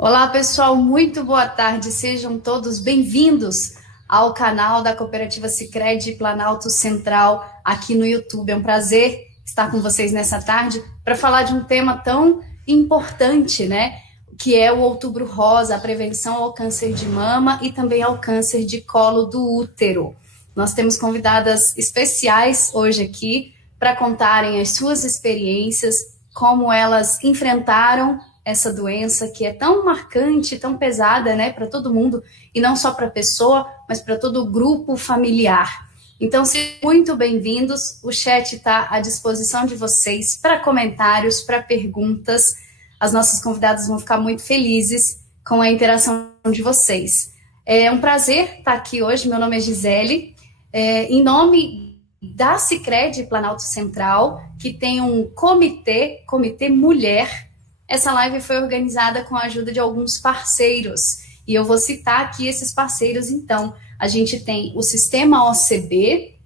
Olá, pessoal, muito boa tarde. Sejam todos bem-vindos ao canal da Cooperativa Sicredi Planalto Central aqui no YouTube. É um prazer estar com vocês nessa tarde para falar de um tema tão importante, né? Que é o Outubro Rosa, a prevenção ao câncer de mama e também ao câncer de colo do útero. Nós temos convidadas especiais hoje aqui para contarem as suas experiências, como elas enfrentaram essa doença que é tão marcante, tão pesada, né, para todo mundo, e não só para a pessoa, mas para todo o grupo familiar. Então, sejam muito bem-vindos. O chat está à disposição de vocês para comentários, para perguntas. As nossas convidadas vão ficar muito felizes com a interação de vocês. É um prazer estar aqui hoje. Meu nome é Gisele. Em nome da Sicredi Planalto Central, que tem um comitê Mulher. Essa live foi organizada com a ajuda de alguns parceiros, e eu vou citar aqui esses parceiros, então. A gente tem o Sistema OCB,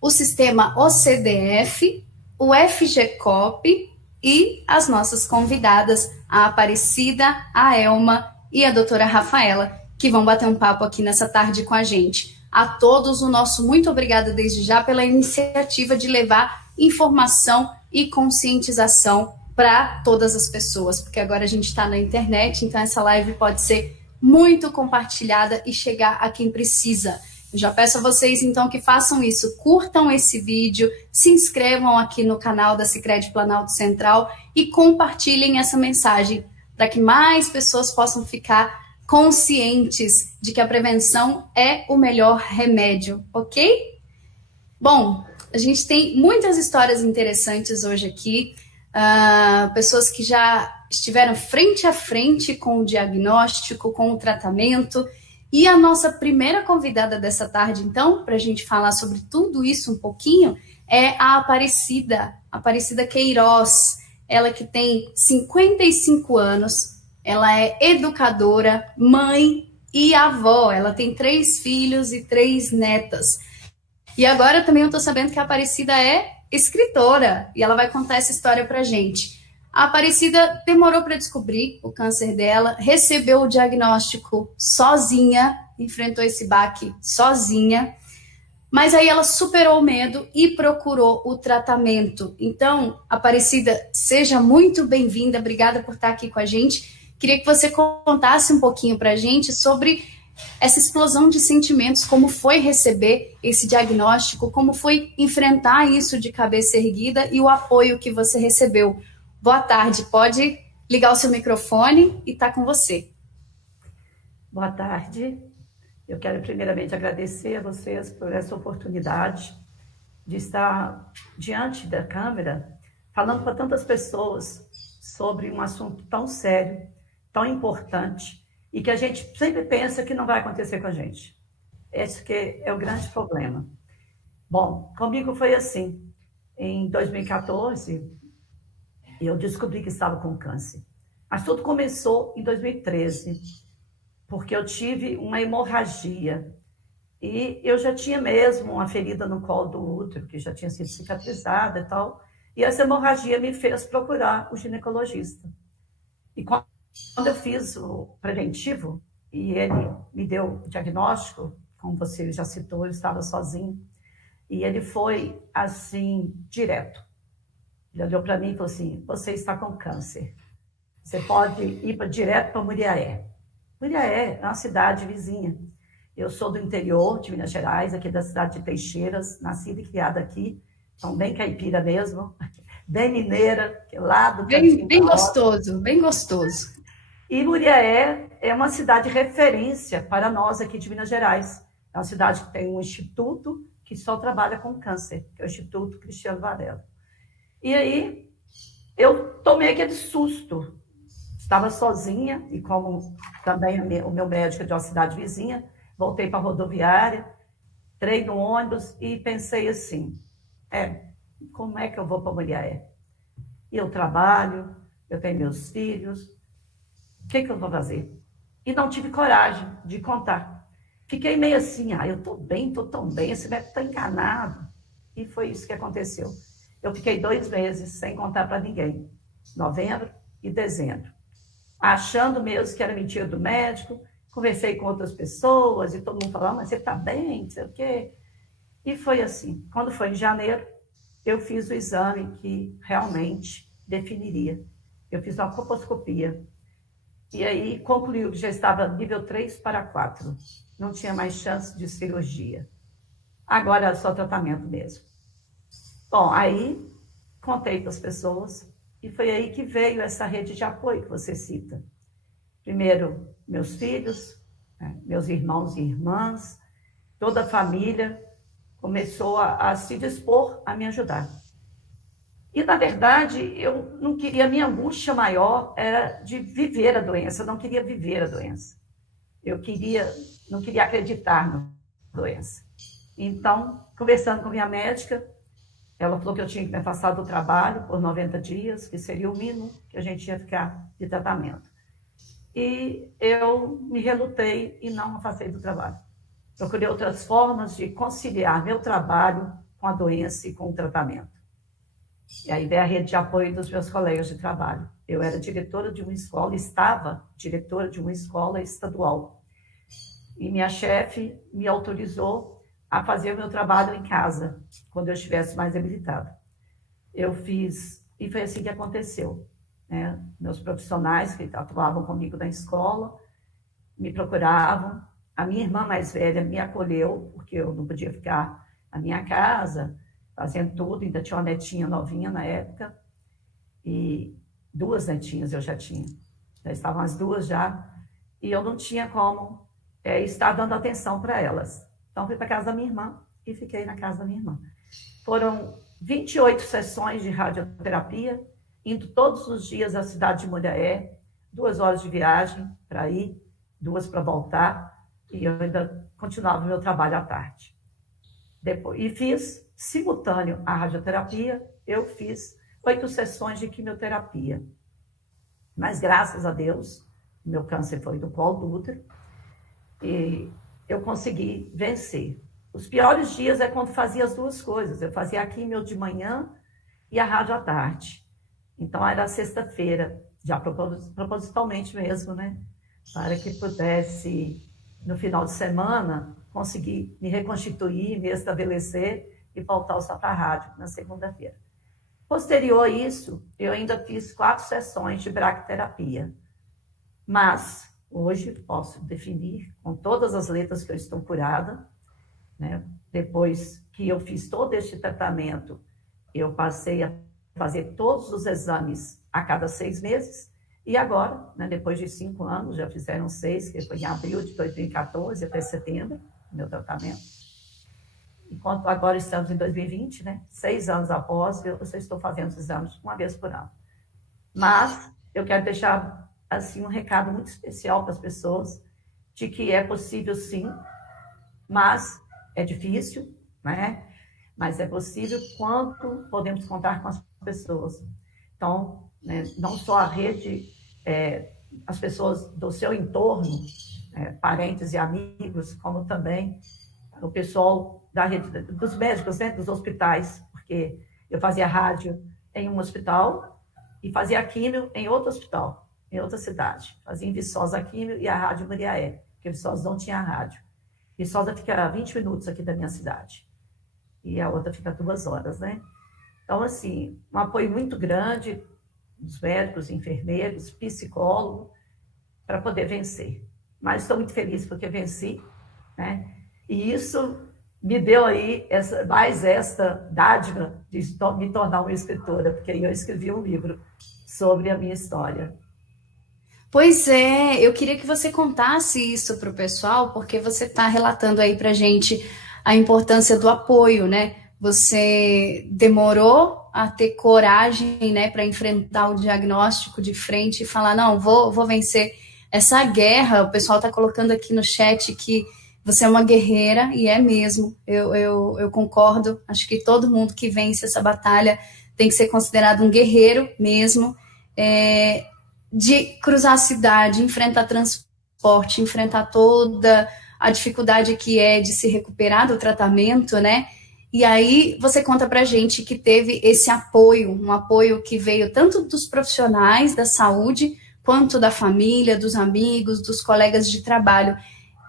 o Sistema OCDF, o FGCOP e as nossas convidadas, a Aparecida, a Elma e a doutora Rafaela, que vão bater um papo aqui nessa tarde com a gente. A todos o nosso muito obrigada desde já pela iniciativa de levar informação e conscientização para todas as pessoas, porque agora a gente está na internet, então essa live pode ser muito compartilhada e chegar a quem precisa. Eu já peço a vocês, então, que façam isso, curtam esse vídeo, se inscrevam aqui no canal da Sicredi Planalto Central e compartilhem essa mensagem, para que mais pessoas possam ficar conscientes de que a prevenção é o melhor remédio, ok? Bom, a gente tem muitas histórias interessantes hoje aqui, pessoas que já estiveram frente a frente com o diagnóstico, com o tratamento. E a nossa primeira convidada dessa tarde, então, para a gente falar sobre tudo isso um pouquinho, é a Aparecida Queiroz. Ela que tem 55 anos, ela é educadora, mãe e avó. Ela tem 3 filhos e 3 netas. E agora também eu estou sabendo que a Aparecida é escritora, e ela vai contar essa história pra gente. A Aparecida demorou para descobrir o câncer dela, recebeu o diagnóstico sozinha, enfrentou esse baque sozinha, mas aí ela superou o medo e procurou o tratamento. Então, Aparecida, seja muito bem-vinda, obrigada por estar aqui com a gente. Queria que você contasse um pouquinho pra gente sobre essa explosão de sentimentos, como foi receber esse diagnóstico, como foi enfrentar isso de cabeça erguida e o apoio que você recebeu. Boa tarde, pode ligar o seu microfone e tá com você. Boa tarde, eu quero primeiramente agradecer a vocês por essa oportunidade de estar diante da câmera, falando para tantas pessoas sobre um assunto tão sério, tão importante, e que a gente sempre pensa que não vai acontecer com a gente. Esse que é o grande problema. Bom, comigo foi assim. Em 2014, eu descobri que estava com câncer. Mas tudo começou em 2013, porque eu tive uma hemorragia. E eu já tinha mesmo uma ferida no colo do útero, que já tinha sido cicatrizada e tal. E essa hemorragia me fez procurar o ginecologista. E quando eu fiz o preventivo, e ele me deu o diagnóstico, como você já citou, eu estava sozinho, e ele foi, assim, direto. Ele olhou para mim e falou assim, você está com câncer. Você pode ir direto para Muriaé. Muriaé é uma cidade vizinha. Eu sou do interior de Minas Gerais, aqui da cidade de Teixeiras, nascida e criada aqui, então bem caipira mesmo, bem mineira, que é lá do Bem gostoso, bem gostoso. E Muriaé é uma cidade referência para nós aqui de Minas Gerais. É uma cidade que tem um instituto que só trabalha com câncer, que é o Instituto Cristiano Varela. E aí, eu tomei aquele susto. Estava sozinha, e como também o meu médico é de uma cidade vizinha, voltei para a rodoviária, entrei no ônibus e pensei assim, como é que eu vou para Muriaé? Eu trabalho, eu tenho meus filhos, o que eu vou fazer? E não tive coragem de contar. Fiquei meio assim, eu estou bem, estou tão bem, esse médico está enganado. E foi isso que aconteceu. Eu fiquei 2 meses sem contar para ninguém, novembro e dezembro. achando mesmo que era mentira do médico. Conversei com outras pessoas e todo mundo falava, mas você está bem, não sei o quê. E foi assim. Quando foi em janeiro, eu fiz o exame que realmente definiria. Eu fiz uma colposcopia. E aí concluiu que já estava nível 3 para 4. Não tinha mais chance de cirurgia. Agora é só tratamento mesmo. Bom, aí contei para as pessoas e foi aí que veio essa rede de apoio que você cita. Primeiro, meus filhos, meus irmãos e irmãs, toda a família começou a se dispor a me ajudar. E, na verdade, eu não queria, a minha angústia maior era de viver a doença, eu não queria viver a doença. Não queria acreditar na doença. Então, conversando com minha médica, ela falou que eu tinha que me afastar do trabalho por 90 dias, que seria o mínimo que a gente ia ficar de tratamento. E eu me relutei e não me afastei do trabalho. Procurei outras formas de conciliar meu trabalho com a doença e com o tratamento. E aí veio a rede de apoio dos meus colegas de trabalho. Eu era diretora de uma escola, estava diretora de uma escola estadual. E minha chefe me autorizou a fazer o meu trabalho em casa, quando eu estivesse mais habilitada. Eu fiz, e foi assim que aconteceu. Né? Meus profissionais que atuavam comigo na escola me procuravam. A minha irmã mais velha me acolheu, porque eu não podia ficar na minha casa, fazendo tudo, ainda tinha uma netinha novinha na época, e 2 netinhas eu já tinha, já estavam as 2 já, e eu não tinha como estar dando atenção para elas. Então, fui para a casa da minha irmã e fiquei na casa da minha irmã. Foram 28 sessões de radioterapia, indo todos os dias à cidade de Muriaé, 2 horas de viagem para ir, 2 para voltar, e eu ainda continuava o meu trabalho à tarde. Depois, e fiz simultâneo à radioterapia, eu fiz 8 sessões de quimioterapia. Mas, graças a Deus, meu câncer foi do colo do útero e eu consegui vencer. Os piores dias é quando fazia as 2 coisas. Eu fazia a quimio de manhã e a rádio à tarde. Então, era sexta-feira, já propositalmente mesmo, né? Para que pudesse, no final de semana, conseguir me reconstituir, me estabelecer e voltar para a rádio na segunda-feira. Posterior a isso, eu ainda fiz 4 sessões de braquiterapia. Mas, hoje, posso definir com todas as letras que eu estou curada. Né? Depois que eu fiz todo este tratamento, eu passei a fazer todos os exames a cada 6 meses. E agora, né, depois de 5 anos, já fizeram 6, que foi em abril de 2014 até setembro, meu tratamento. Enquanto agora estamos em 2020, né? 6 anos após, eu só estou fazendo os exames 1 vez por ano. Mas eu quero deixar assim um recado muito especial para as pessoas de que é possível sim, mas é difícil, né? Mas é possível quanto podemos contar com as pessoas. Então, né, não só a rede, as pessoas do seu entorno, parentes e amigos, como também o pessoal da rede, dos médicos, né, dos hospitais, porque eu fazia rádio em um hospital e fazia químio em outro hospital, em outra cidade. Fazia em Viçosa a químio e a rádio Muriaé, porque Viçosa não tinha rádio. Viçosa fica a 20 minutos aqui da minha cidade e a outra fica 2 horas, né? Então, assim, um apoio muito grande dos médicos, enfermeiros, psicólogos, para poder vencer. Mas estou muito feliz porque venci, né? E isso me deu aí mais esta dádiva de me tornar uma escritora, porque aí eu escrevi um livro sobre a minha história. Pois é, eu queria que você contasse isso para o pessoal, porque você está relatando aí para a gente a importância do apoio, né? Você demorou a ter coragem, né, para enfrentar o diagnóstico de frente e falar, não, vou vencer essa guerra. O pessoal está colocando aqui no chat que você é uma guerreira, e é mesmo, eu concordo. Acho que todo mundo que vence essa batalha tem que ser considerado um guerreiro mesmo, de cruzar a cidade, enfrentar transporte, enfrentar toda a dificuldade que é de se recuperar do tratamento, né? E aí você conta pra gente que teve esse apoio, um apoio que veio tanto dos profissionais da saúde, quanto da família, dos amigos, dos colegas de trabalho.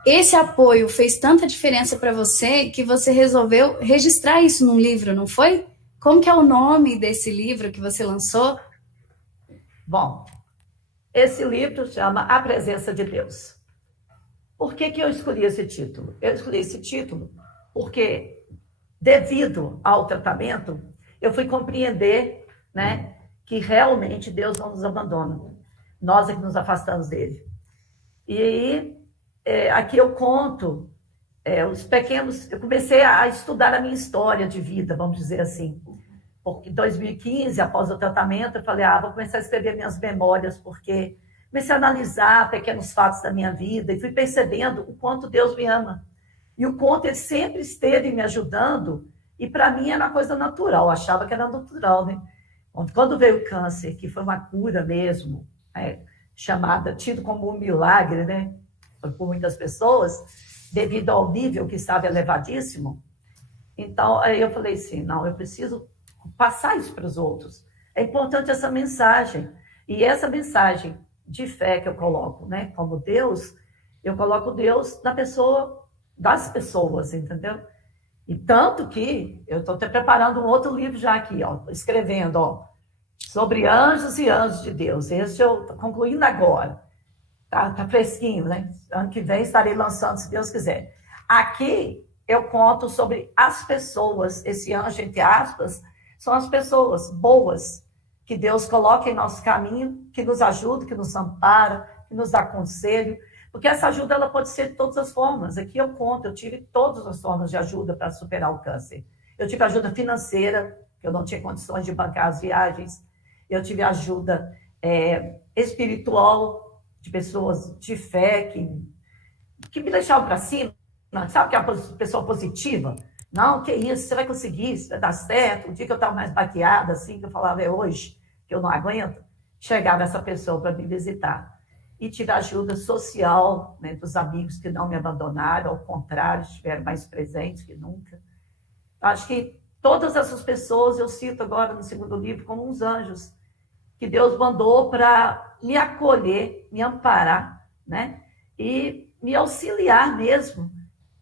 Esse apoio fez tanta diferença para você que você resolveu registrar isso num livro, não foi? Como que é o nome desse livro que você lançou? Bom, esse livro chama A Presença de Deus. Por que eu escolhi esse título? Eu escolhi esse título porque, devido ao tratamento, eu fui compreender, né, que realmente Deus não nos abandona. Nós é que nos afastamos dele. E aí, aqui eu conto os pequenos... Eu comecei a estudar a minha história de vida, vamos dizer assim. Porque em 2015, após o tratamento, eu falei, vou começar a escrever minhas memórias, porque comecei a analisar pequenos fatos da minha vida e fui percebendo o quanto Deus me ama. E o quanto ele sempre esteve me ajudando, e para mim era uma coisa natural, eu achava que era natural, né? Quando veio o câncer, que foi uma cura mesmo, tido como um milagre, né? Por muitas pessoas, devido ao nível que estava elevadíssimo. Então, aí eu falei assim, não, eu preciso passar isso para os outros. É importante essa mensagem. E essa mensagem de fé que eu coloco, né, como Deus, eu coloco Deus na pessoa, das pessoas, entendeu? E tanto que eu estou até preparando um outro livro já aqui, escrevendo, sobre anjos e anjos de Deus. Esse eu estou concluindo agora. Tá fresquinho, né? Ano que vem estarei lançando, se Deus quiser. Aqui eu conto sobre as pessoas, esse anjo, entre aspas, são as pessoas boas que Deus coloca em nosso caminho, que nos ajuda, que nos ampara, que nos dá conselho, porque essa ajuda ela pode ser de todas as formas. Aqui eu conto, eu tive todas as formas de ajuda para superar o câncer. Eu tive ajuda financeira, que eu não tinha condições de bancar as viagens. Eu tive ajuda espiritual, de pessoas de fé que me deixavam para cima. Sabe que é uma pessoa positiva? Não, que isso, você vai conseguir, isso vai dar certo. O dia que eu estava mais baqueada, assim, que eu falava, é hoje, que eu não aguento, chegava essa pessoa para me visitar. E tive ajuda social, né, dos amigos que não me abandonaram, ao contrário, estiveram mais presentes que nunca. Acho que todas essas pessoas, eu cito agora no segundo livro, como uns anjos, que Deus mandou para me acolher, me amparar, né, e me auxiliar mesmo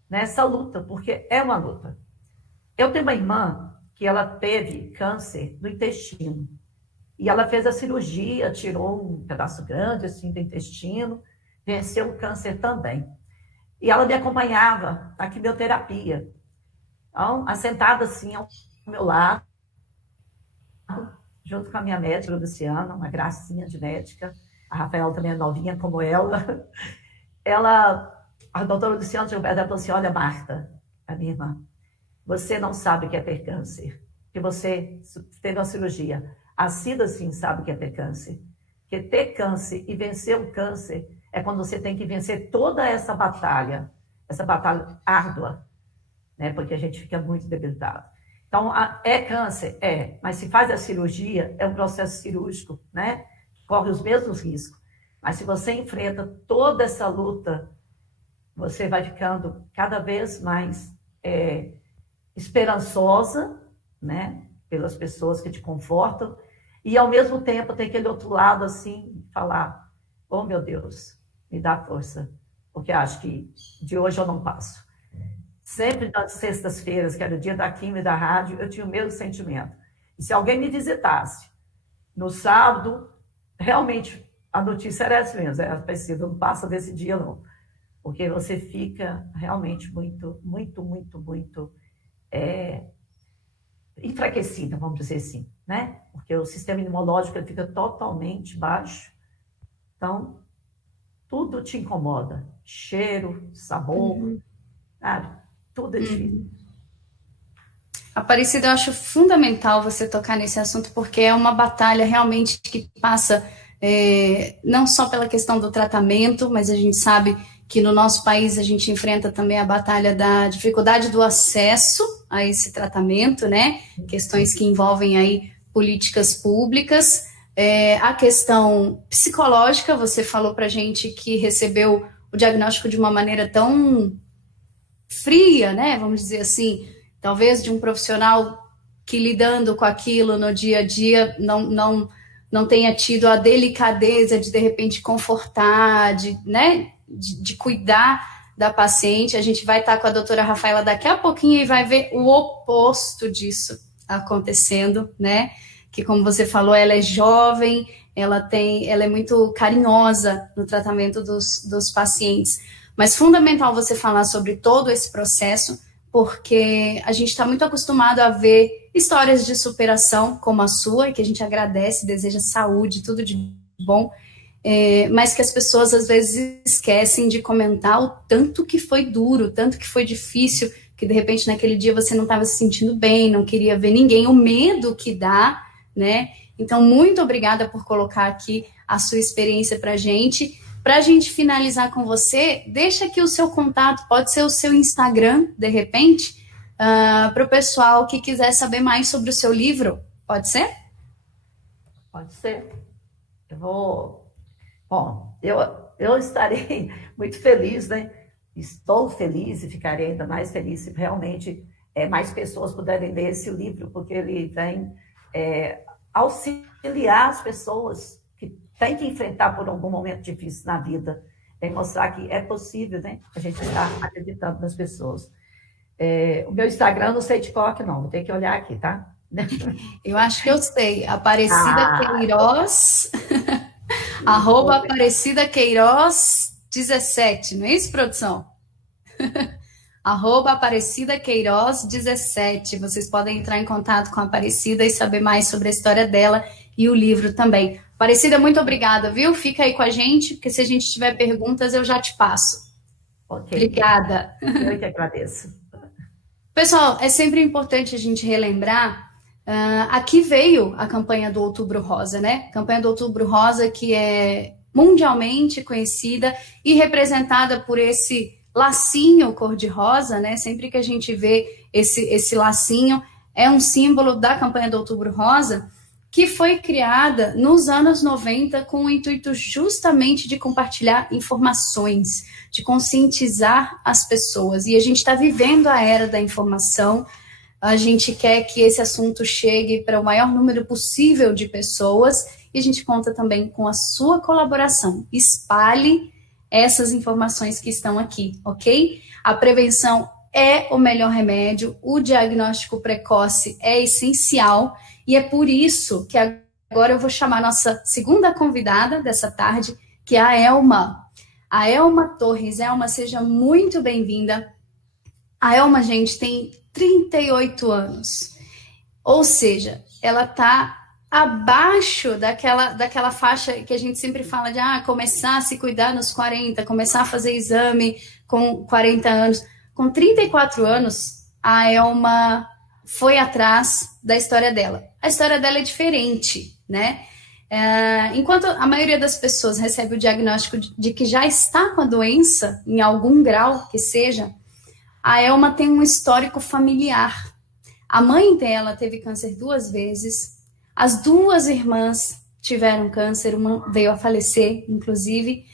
nessa luta, porque é uma luta. Eu tenho uma irmã que ela teve câncer no intestino. E ela fez a cirurgia, tirou um pedaço grande assim, do intestino, venceu o câncer também. E ela me acompanhava na quimioterapia. Então, assentada assim ao meu lado, junto com a minha médica, a Luciana, uma gracinha de médica. A Rafaela também é novinha como ela. A doutora Luciana Gilberto falou assim, olha, Marta, a minha irmã, você não sabe o que é ter câncer, que você teve uma cirurgia. A Cida, sim, sabe o que é ter câncer. Porque ter câncer e vencer o câncer é quando você tem que vencer toda essa batalha árdua, né? Porque a gente fica muito debilitado. Então, é câncer? É, mas se faz a cirurgia, é um processo cirúrgico, né? Que corre os mesmos riscos. Mas se você enfrenta toda essa luta, você vai ficando cada vez mais esperançosa, né? Pelas pessoas que te confortam, e ao mesmo tempo tem aquele outro lado assim, falar, oh meu Deus, me dá força, porque acho que de hoje eu não passo. Sempre nas sextas-feiras, que era o dia da quimio e da rádio, eu tinha o mesmo sentimento. E se alguém me visitasse no sábado, realmente a notícia era essa mesmo, era parecida, não passa desse dia não, porque você fica realmente muito, muito, muito, muito enfraquecida, vamos dizer assim, né? Porque o sistema imunológico ele fica totalmente baixo. Então, tudo te incomoda. Cheiro, sabor, sabe? Tudo é difícil. Aparecida, eu acho fundamental você tocar nesse assunto, porque é uma batalha realmente que passa não só pela questão do tratamento, mas a gente sabe que no nosso país a gente enfrenta também a batalha da dificuldade do acesso a esse tratamento, né? Questões que envolvem aí políticas públicas. A questão psicológica, você falou pra gente que recebeu o diagnóstico de uma maneira tão fria, né? Vamos dizer assim, talvez de um profissional que lidando com aquilo no dia a dia não não tenha tido a delicadeza de repente, confortar, né, de cuidar da paciente. A gente vai estar com a doutora Rafaela daqui a pouquinho e vai ver o oposto disso acontecendo, né? Que, como você falou, ela é jovem, ela é muito carinhosa no tratamento dos pacientes. Mas fundamental você falar sobre todo esse processo, porque a gente está muito acostumado a ver histórias de superação como a sua, e que a gente agradece, deseja saúde, tudo de bom, mas que as pessoas às vezes esquecem de comentar o tanto que foi duro, tanto que foi difícil, que de repente naquele dia você não estava se sentindo bem, não queria ver ninguém, o medo que dá, né? Então, muito obrigada por colocar aqui a sua experiência para a gente. Para a gente finalizar com você, deixa aqui o seu contato, pode ser o seu Instagram, de repente, para o pessoal que quiser saber mais sobre o seu livro. Pode ser? Pode ser. Bom, eu estarei muito feliz, né? Estou feliz e ficarei ainda mais feliz se realmente mais pessoas puderem ler esse livro, porque ele vem auxiliar as pessoas que têm que enfrentar por algum momento difícil na vida. Vem mostrar que é possível, né? A gente está acreditando nas pessoas. O meu Instagram não sei de qual que não, vou ter que olhar aqui, tá? Eu acho que eu sei. Aparecida Queiroz, @ Aparecida Queiroz 17, não é isso, produção? @ Aparecida Queiroz 17. Vocês podem entrar em contato com a Aparecida e saber mais sobre a história dela e o livro também. Aparecida, muito obrigada, viu? Fica aí com a gente, porque se a gente tiver perguntas, eu já te passo. Ok. Obrigada. Eu que agradeço. Pessoal, é sempre importante a gente relembrar, aqui veio a campanha do Outubro Rosa, né? A campanha do Outubro Rosa, que é mundialmente conhecida e representada por esse lacinho cor-de-rosa, né? Sempre que a gente vê esse lacinho, é um símbolo da campanha do Outubro Rosa, que foi criada nos anos 90 com o intuito justamente de compartilhar informações, de conscientizar as pessoas. E a gente está vivendo a era da informação, a gente quer que esse assunto chegue para o maior número possível de pessoas, e a gente conta também com a sua colaboração. Espalhe essas informações que estão aqui, ok? A prevenção é o melhor remédio, o diagnóstico precoce é essencial, e é por isso que agora eu vou chamar a nossa segunda convidada dessa tarde, que é a Elma. A Elma Torres. Elma, seja muito bem-vinda. A Elma, gente, tem 38 anos. Ou seja, ela está abaixo daquela faixa que a gente sempre fala de começar a se cuidar nos 40, começar a fazer exame com 40 anos. Com 34 anos, a Elma foi atrás da história dela. A história dela é diferente, né? Enquanto a maioria das pessoas recebe o diagnóstico de que já está com a doença, em algum grau que seja, a Elma tem um histórico familiar. A mãe dela teve câncer 2 vezes, as 2 irmãs tiveram câncer, uma veio a falecer, inclusive.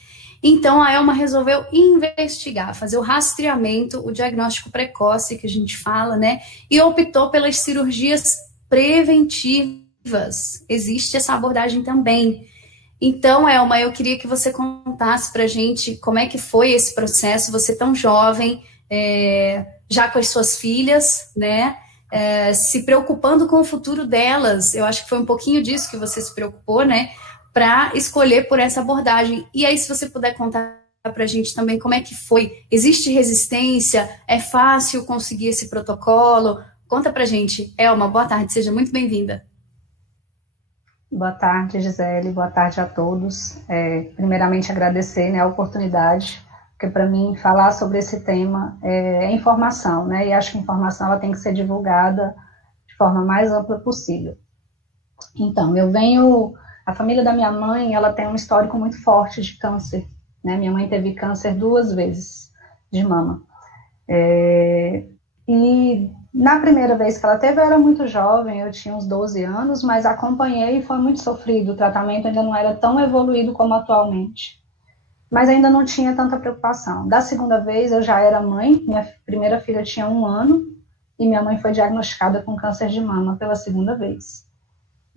Então, a Elma resolveu investigar, fazer o rastreamento, o diagnóstico precoce, que a gente fala, né? E optou pelas cirurgias preventivas. Existe essa abordagem também. Então, Elma, eu queria que você contasse pra gente como é que foi esse processo, você tão jovem, já com as suas filhas, né? Se preocupando com o futuro delas. Eu acho que foi um pouquinho disso que você se preocupou, né? Para escolher por essa abordagem. E aí, se você puder contar para a gente também como é que foi. Existe resistência? É fácil conseguir esse protocolo? Conta para a gente. Elma, boa tarde, seja muito bem-vinda. Boa tarde, Gisele, boa tarde a todos. Primeiramente, agradecer, né, a oportunidade, porque para mim falar sobre esse tema é informação, né? E acho que a informação ela tem que ser divulgada de forma mais ampla possível. Então, a família da minha mãe, ela tem um histórico muito forte de câncer, né? Minha mãe teve câncer 2 vezes de mama. E na primeira vez que ela teve, eu era muito jovem, eu tinha uns 12 anos, mas acompanhei e foi muito sofrido. O tratamento ainda não era tão evoluído como atualmente. Mas ainda não tinha tanta preocupação. Da segunda vez, eu já era mãe, minha primeira filha tinha 1 ano, e minha mãe foi diagnosticada com câncer de mama pela segunda vez.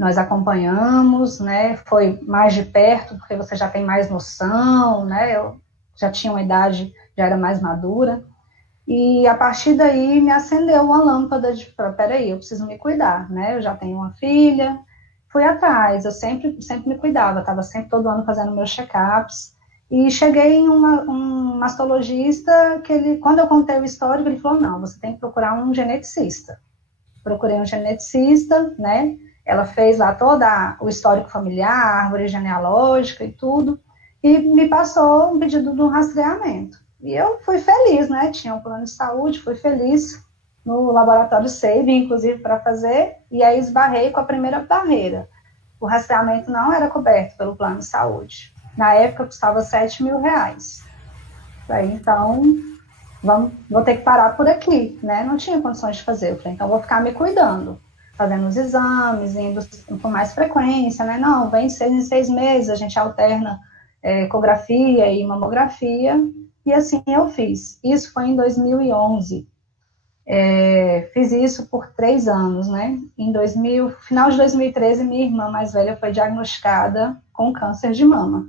nós acompanhamos, né, foi mais de perto, porque você já tem mais noção, né, eu já tinha uma idade, já era mais madura, e a partir daí me acendeu uma lâmpada de, peraí, eu preciso me cuidar, né, eu já tenho uma filha, fui atrás, eu sempre me cuidava, estava sempre todo ano fazendo meus check-ups, e cheguei em um mastologista, que ele, quando eu contei o histórico, ele falou, não, você tem que procurar um geneticista. Procurei um geneticista, né, ela fez lá todo o histórico familiar, a árvore genealógica e tudo, e me passou um pedido de um rastreamento. E eu fui feliz, né, tinha um plano de saúde, fui feliz no laboratório SEIB, inclusive, para fazer, e aí esbarrei com a primeira barreira. O rastreamento não era coberto pelo plano de saúde. Na época, custava R$7.000. Aí, então, vou ter que parar por aqui, né? Não tinha condições de fazer. Eu falei, então, vou ficar me cuidando, fazendo os exames, indo com mais frequência, né? Não, vem 6 em 6 meses, a gente alterna ecografia e mamografia, e assim eu fiz. Isso foi em 2011. Fiz isso por 3 anos, né? Final de 2013, minha irmã mais velha foi diagnosticada com câncer de mama.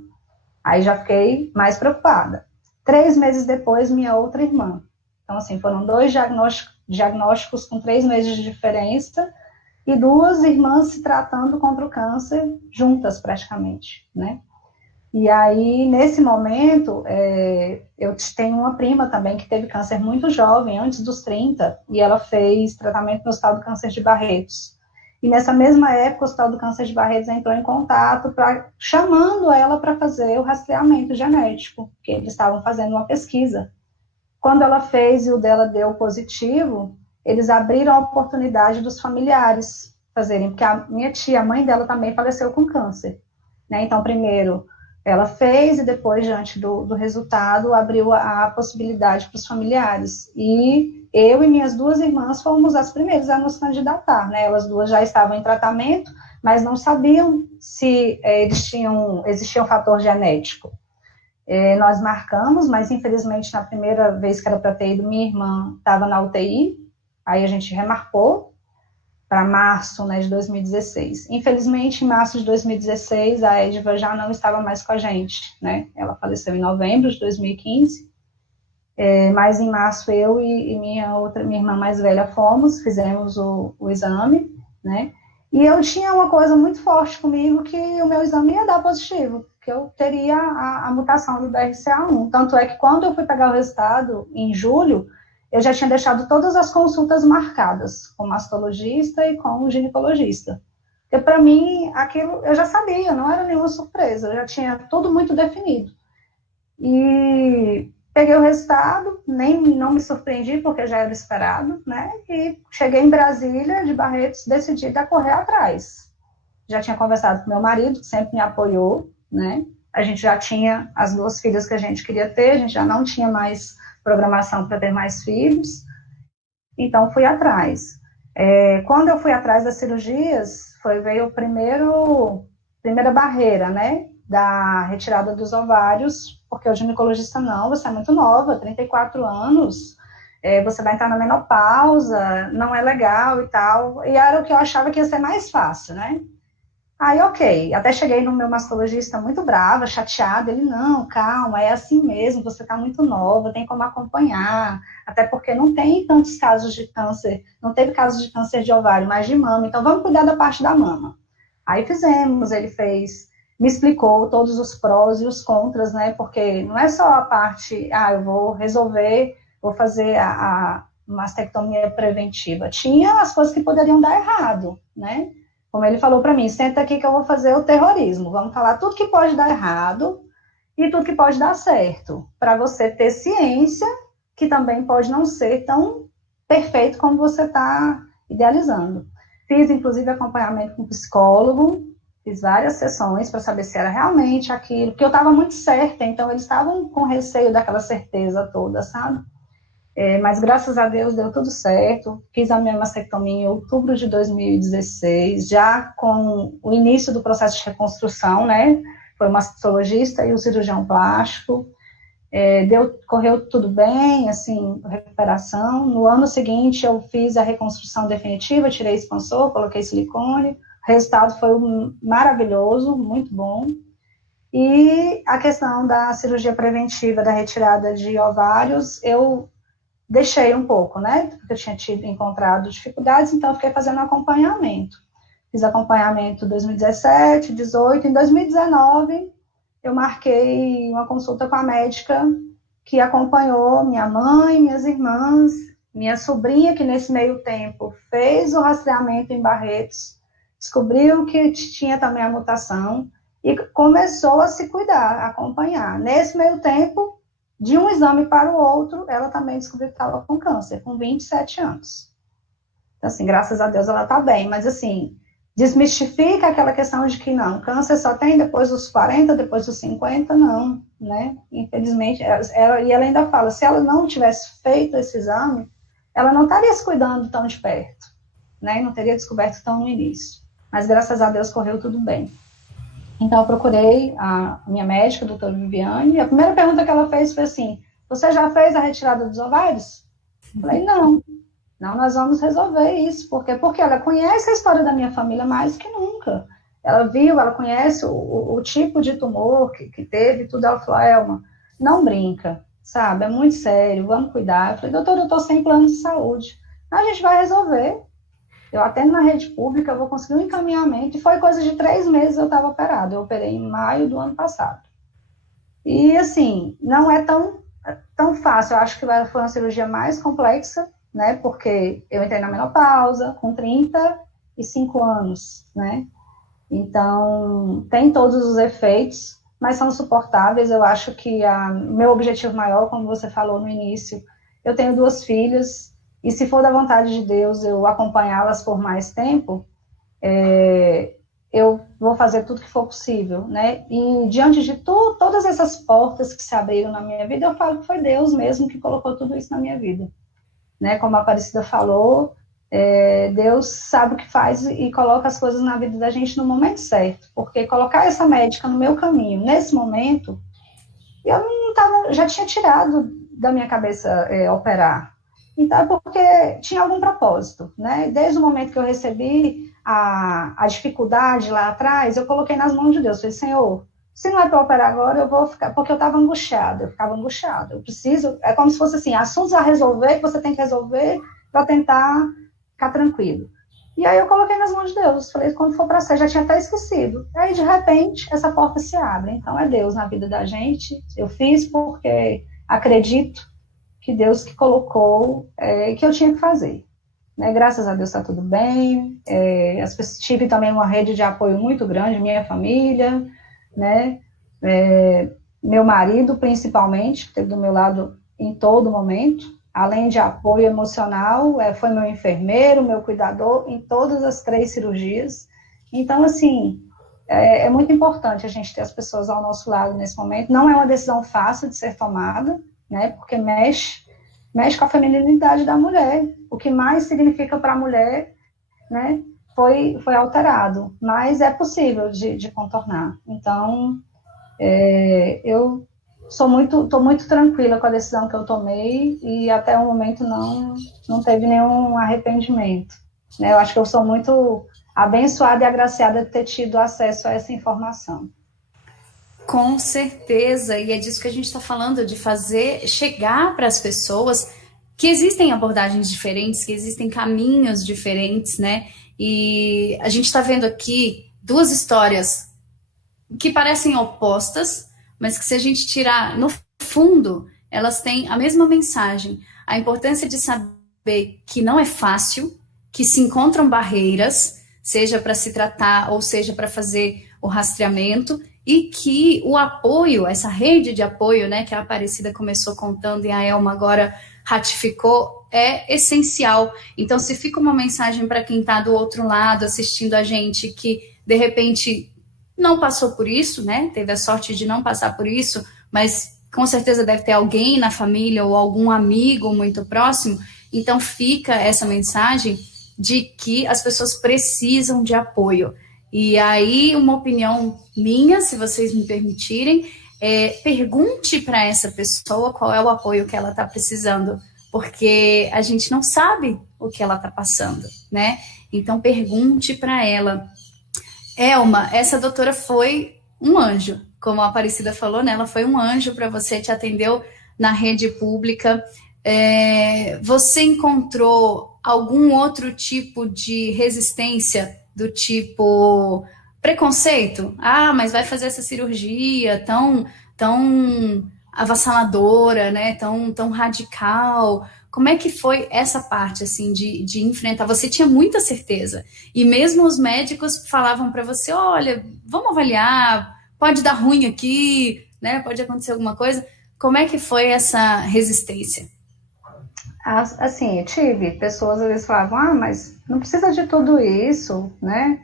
Aí já fiquei mais preocupada. 3 meses depois, minha outra irmã. Então, assim, foram 2 diagnósticos com 3 meses de diferença e 2 irmãs se tratando contra o câncer juntas, praticamente, né? E aí, nesse momento, eu tenho uma prima também que teve câncer muito jovem, antes dos 30, e ela fez tratamento no Hospital do Câncer de Barretos. E nessa mesma época, o Hospital do Câncer de Barretos entrou em contato, chamando ela para fazer o rastreamento genético, que eles estavam fazendo uma pesquisa. Quando ela fez e o dela deu positivo, eles abriram a oportunidade dos familiares fazerem, porque a minha tia, a mãe dela também faleceu com câncer, né? Então, primeiro ela fez e depois, diante do resultado, abriu a possibilidade para os familiares. E eu e minhas 2 irmãs fomos as primeiras a nos candidatar, né? Elas 2 já estavam em tratamento, mas não sabiam se existia um fator genético. Nós marcamos, mas infelizmente na primeira vez que era para ter ido, minha irmã estava na UTI, aí a gente remarcou para março, né, de 2016. Infelizmente, em março de 2016, a Edva já não estava mais com a gente, né? Ela faleceu em novembro de 2015, mas em março eu e minha irmã mais velha fizemos o exame, né? E eu tinha uma coisa muito forte comigo, que o meu exame ia dar positivo, que eu teria a mutação do BRCA1. Tanto é que quando eu fui pegar o resultado, em julho, eu já tinha deixado todas as consultas marcadas, com o mastologista e com o ginecologista. Porque, para mim, aquilo eu já sabia, não era nenhuma surpresa, eu já tinha tudo muito definido. E peguei o resultado, não me surpreendi, porque já era esperado, né? E cheguei em Brasília, de Barretos, decidida a correr atrás. Já tinha conversado com meu marido, que sempre me apoiou, né? A gente já tinha as 2 filhas que a gente queria ter, a gente já não tinha mais programação para ter mais filhos, então fui atrás. Quando eu fui atrás das cirurgias, veio a primeira barreira, né, da retirada dos ovários, porque o ginecologista não, você é muito nova, 34 anos, você vai entrar na menopausa, não é legal e tal, e era o que eu achava que ia ser mais fácil, né? Aí, ok, até cheguei no meu mastologista muito brava, chateada, ele, não, calma, é assim mesmo, você está muito nova, tem como acompanhar, até porque não tem tantos casos de câncer, não teve casos de câncer de ovário, mas de mama, então vamos cuidar da parte da mama. Aí fizemos, ele me explicou todos os prós e os contras, né, porque não é só a parte, eu vou fazer a mastectomia preventiva, tinha as coisas que poderiam dar errado, né? Como ele falou para mim, senta aqui que eu vou fazer o terrorismo. Vamos falar tudo que pode dar errado e tudo que pode dar certo. Para você ter ciência que também pode não ser tão perfeito como você está idealizando. Fiz, inclusive, acompanhamento com psicólogo. Fiz várias sessões para saber se era realmente aquilo. Porque eu estava muito certa, então eles estavam com receio daquela certeza toda, sabe? Mas graças a Deus deu tudo certo, fiz a minha mastectomia em outubro de 2016, já com o início do processo de reconstrução, né, foi o mastologista e o cirurgião plástico, correu tudo bem, assim, recuperação. No ano seguinte eu fiz a reconstrução definitiva, tirei expansor, coloquei silicone, resultado foi maravilhoso, muito bom. E a questão da cirurgia preventiva, da retirada de ovários, eu deixei um pouco, né? Porque eu tinha encontrado dificuldades, então eu fiquei fazendo acompanhamento. Fiz acompanhamento em 2017, 2018, em 2019 eu marquei uma consulta com a médica que acompanhou minha mãe, minhas irmãs, minha sobrinha, que nesse meio tempo fez o rastreamento em Barretos, descobriu que tinha também a mutação e começou a se cuidar, a acompanhar. Nesse meio tempo, de um exame para o outro, ela também descobriu que estava com câncer, com 27 anos. Então, assim, graças a Deus ela está bem, mas assim, desmistifica aquela questão de que não, câncer só tem depois dos 40, depois dos 50, não, né? Infelizmente, e ela ainda fala, se ela não tivesse feito esse exame, ela não estaria se cuidando tão de perto, né? Não teria descoberto tão no início. Mas graças a Deus correu tudo bem. Então eu procurei a minha médica, a doutora Viviane, e a primeira pergunta que ela fez foi assim, você já fez a retirada dos ovários? Eu falei, não, nós vamos resolver isso. Por quê? Porque ela conhece a história da minha família mais que nunca. Ela viu, ela conhece o tipo de tumor que teve, tudo. Ela falou, Elma, não brinca, sabe? É muito sério, vamos cuidar. Eu falei, doutora, eu estou sem plano de saúde. A gente vai resolver. Eu atendo na rede pública, eu vou conseguir um encaminhamento. E foi coisa de 3 meses eu estava operada. Eu operei em maio do ano passado. E, assim, não é tão fácil. Eu acho que foi uma cirurgia mais complexa, né? Porque eu entrei na menopausa com 35 anos, né? Então, tem todos os efeitos, mas são suportáveis. Eu acho que meu objetivo maior, como você falou no início, eu tenho 2 filhas, e se for da vontade de Deus eu acompanhá-las por mais tempo, eu vou fazer tudo que for possível, né? E diante de todas essas portas que se abriram na minha vida, eu falo que foi Deus mesmo que colocou tudo isso na minha vida, né? Como a Aparecida falou, Deus sabe o que faz e coloca as coisas na vida da gente no momento certo, porque colocar essa médica no meu caminho, nesse momento, eu já tinha tirado da minha cabeça operar. Então, é porque tinha algum propósito, né? Desde o momento que eu recebi a dificuldade lá atrás, eu coloquei nas mãos de Deus. Falei, Senhor, se não é para operar agora, eu vou ficar... Porque eu estava angustiada, eu preciso... É como se fosse assim, assuntos a resolver, que você tem que resolver para tentar ficar tranquilo. E aí eu coloquei nas mãos de Deus. Falei, quando for para ser, já tinha até esquecido. Aí, de repente, essa porta se abre. Então, é Deus na vida da gente. Eu fiz porque acredito que Deus que colocou, que eu tinha que fazer. Né? Graças a Deus está tudo bem. Tive também uma rede de apoio muito grande, minha família, né? Meu marido, principalmente, que esteve do meu lado em todo momento, além de apoio emocional, foi meu enfermeiro, meu cuidador, em todas as 3 cirurgias. Então, assim, é muito importante a gente ter as pessoas ao nosso lado nesse momento. Não é uma decisão fácil de ser tomada, né, porque mexe com a feminilidade da mulher. O que mais significa para a mulher, né, foi alterado, mas é possível de contornar. Então, eu estou muito tranquila com a decisão que eu tomei e até o momento não teve nenhum arrependimento. Né? Eu acho que eu sou muito abençoada e agraciada de ter tido acesso a essa informação. Com certeza, e é disso que a gente está falando, de fazer chegar para as pessoas que existem abordagens diferentes, que existem caminhos diferentes, né? E a gente está vendo aqui 2 histórias que parecem opostas, mas que se a gente tirar no fundo, elas têm a mesma mensagem. A importância de saber que não é fácil, que se encontram barreiras, seja para se tratar ou seja para fazer o rastreamento, e que o apoio, essa rede de apoio, né, que a Aparecida começou contando e a Elma agora ratificou, é essencial. Então, se fica uma mensagem para quem está do outro lado assistindo a gente, que de repente não passou por isso, né, teve a sorte de não passar por isso, mas com certeza deve ter alguém na família ou algum amigo muito próximo, então fica essa mensagem de que as pessoas precisam de apoio. E aí, uma opinião minha, se vocês me permitirem, pergunte para essa pessoa qual é o apoio que ela está precisando, porque a gente não sabe o que ela está passando, né? Então, pergunte para ela. Elma, essa doutora foi um anjo, como a Aparecida falou, né? Ela foi um anjo para você, te atendeu na rede pública. Você encontrou algum outro tipo de resistência, do tipo preconceito? Ah, mas vai fazer essa cirurgia tão avassaladora, né? Tão radical. Como é que foi essa parte, assim, de enfrentar? Você tinha muita certeza. E mesmo os médicos falavam para você, olha, vamos avaliar, pode dar ruim aqui, né? Pode acontecer alguma coisa. Como é que foi essa resistência? Assim, eu tive pessoas às vezes falavam, mas não precisa de tudo isso, né?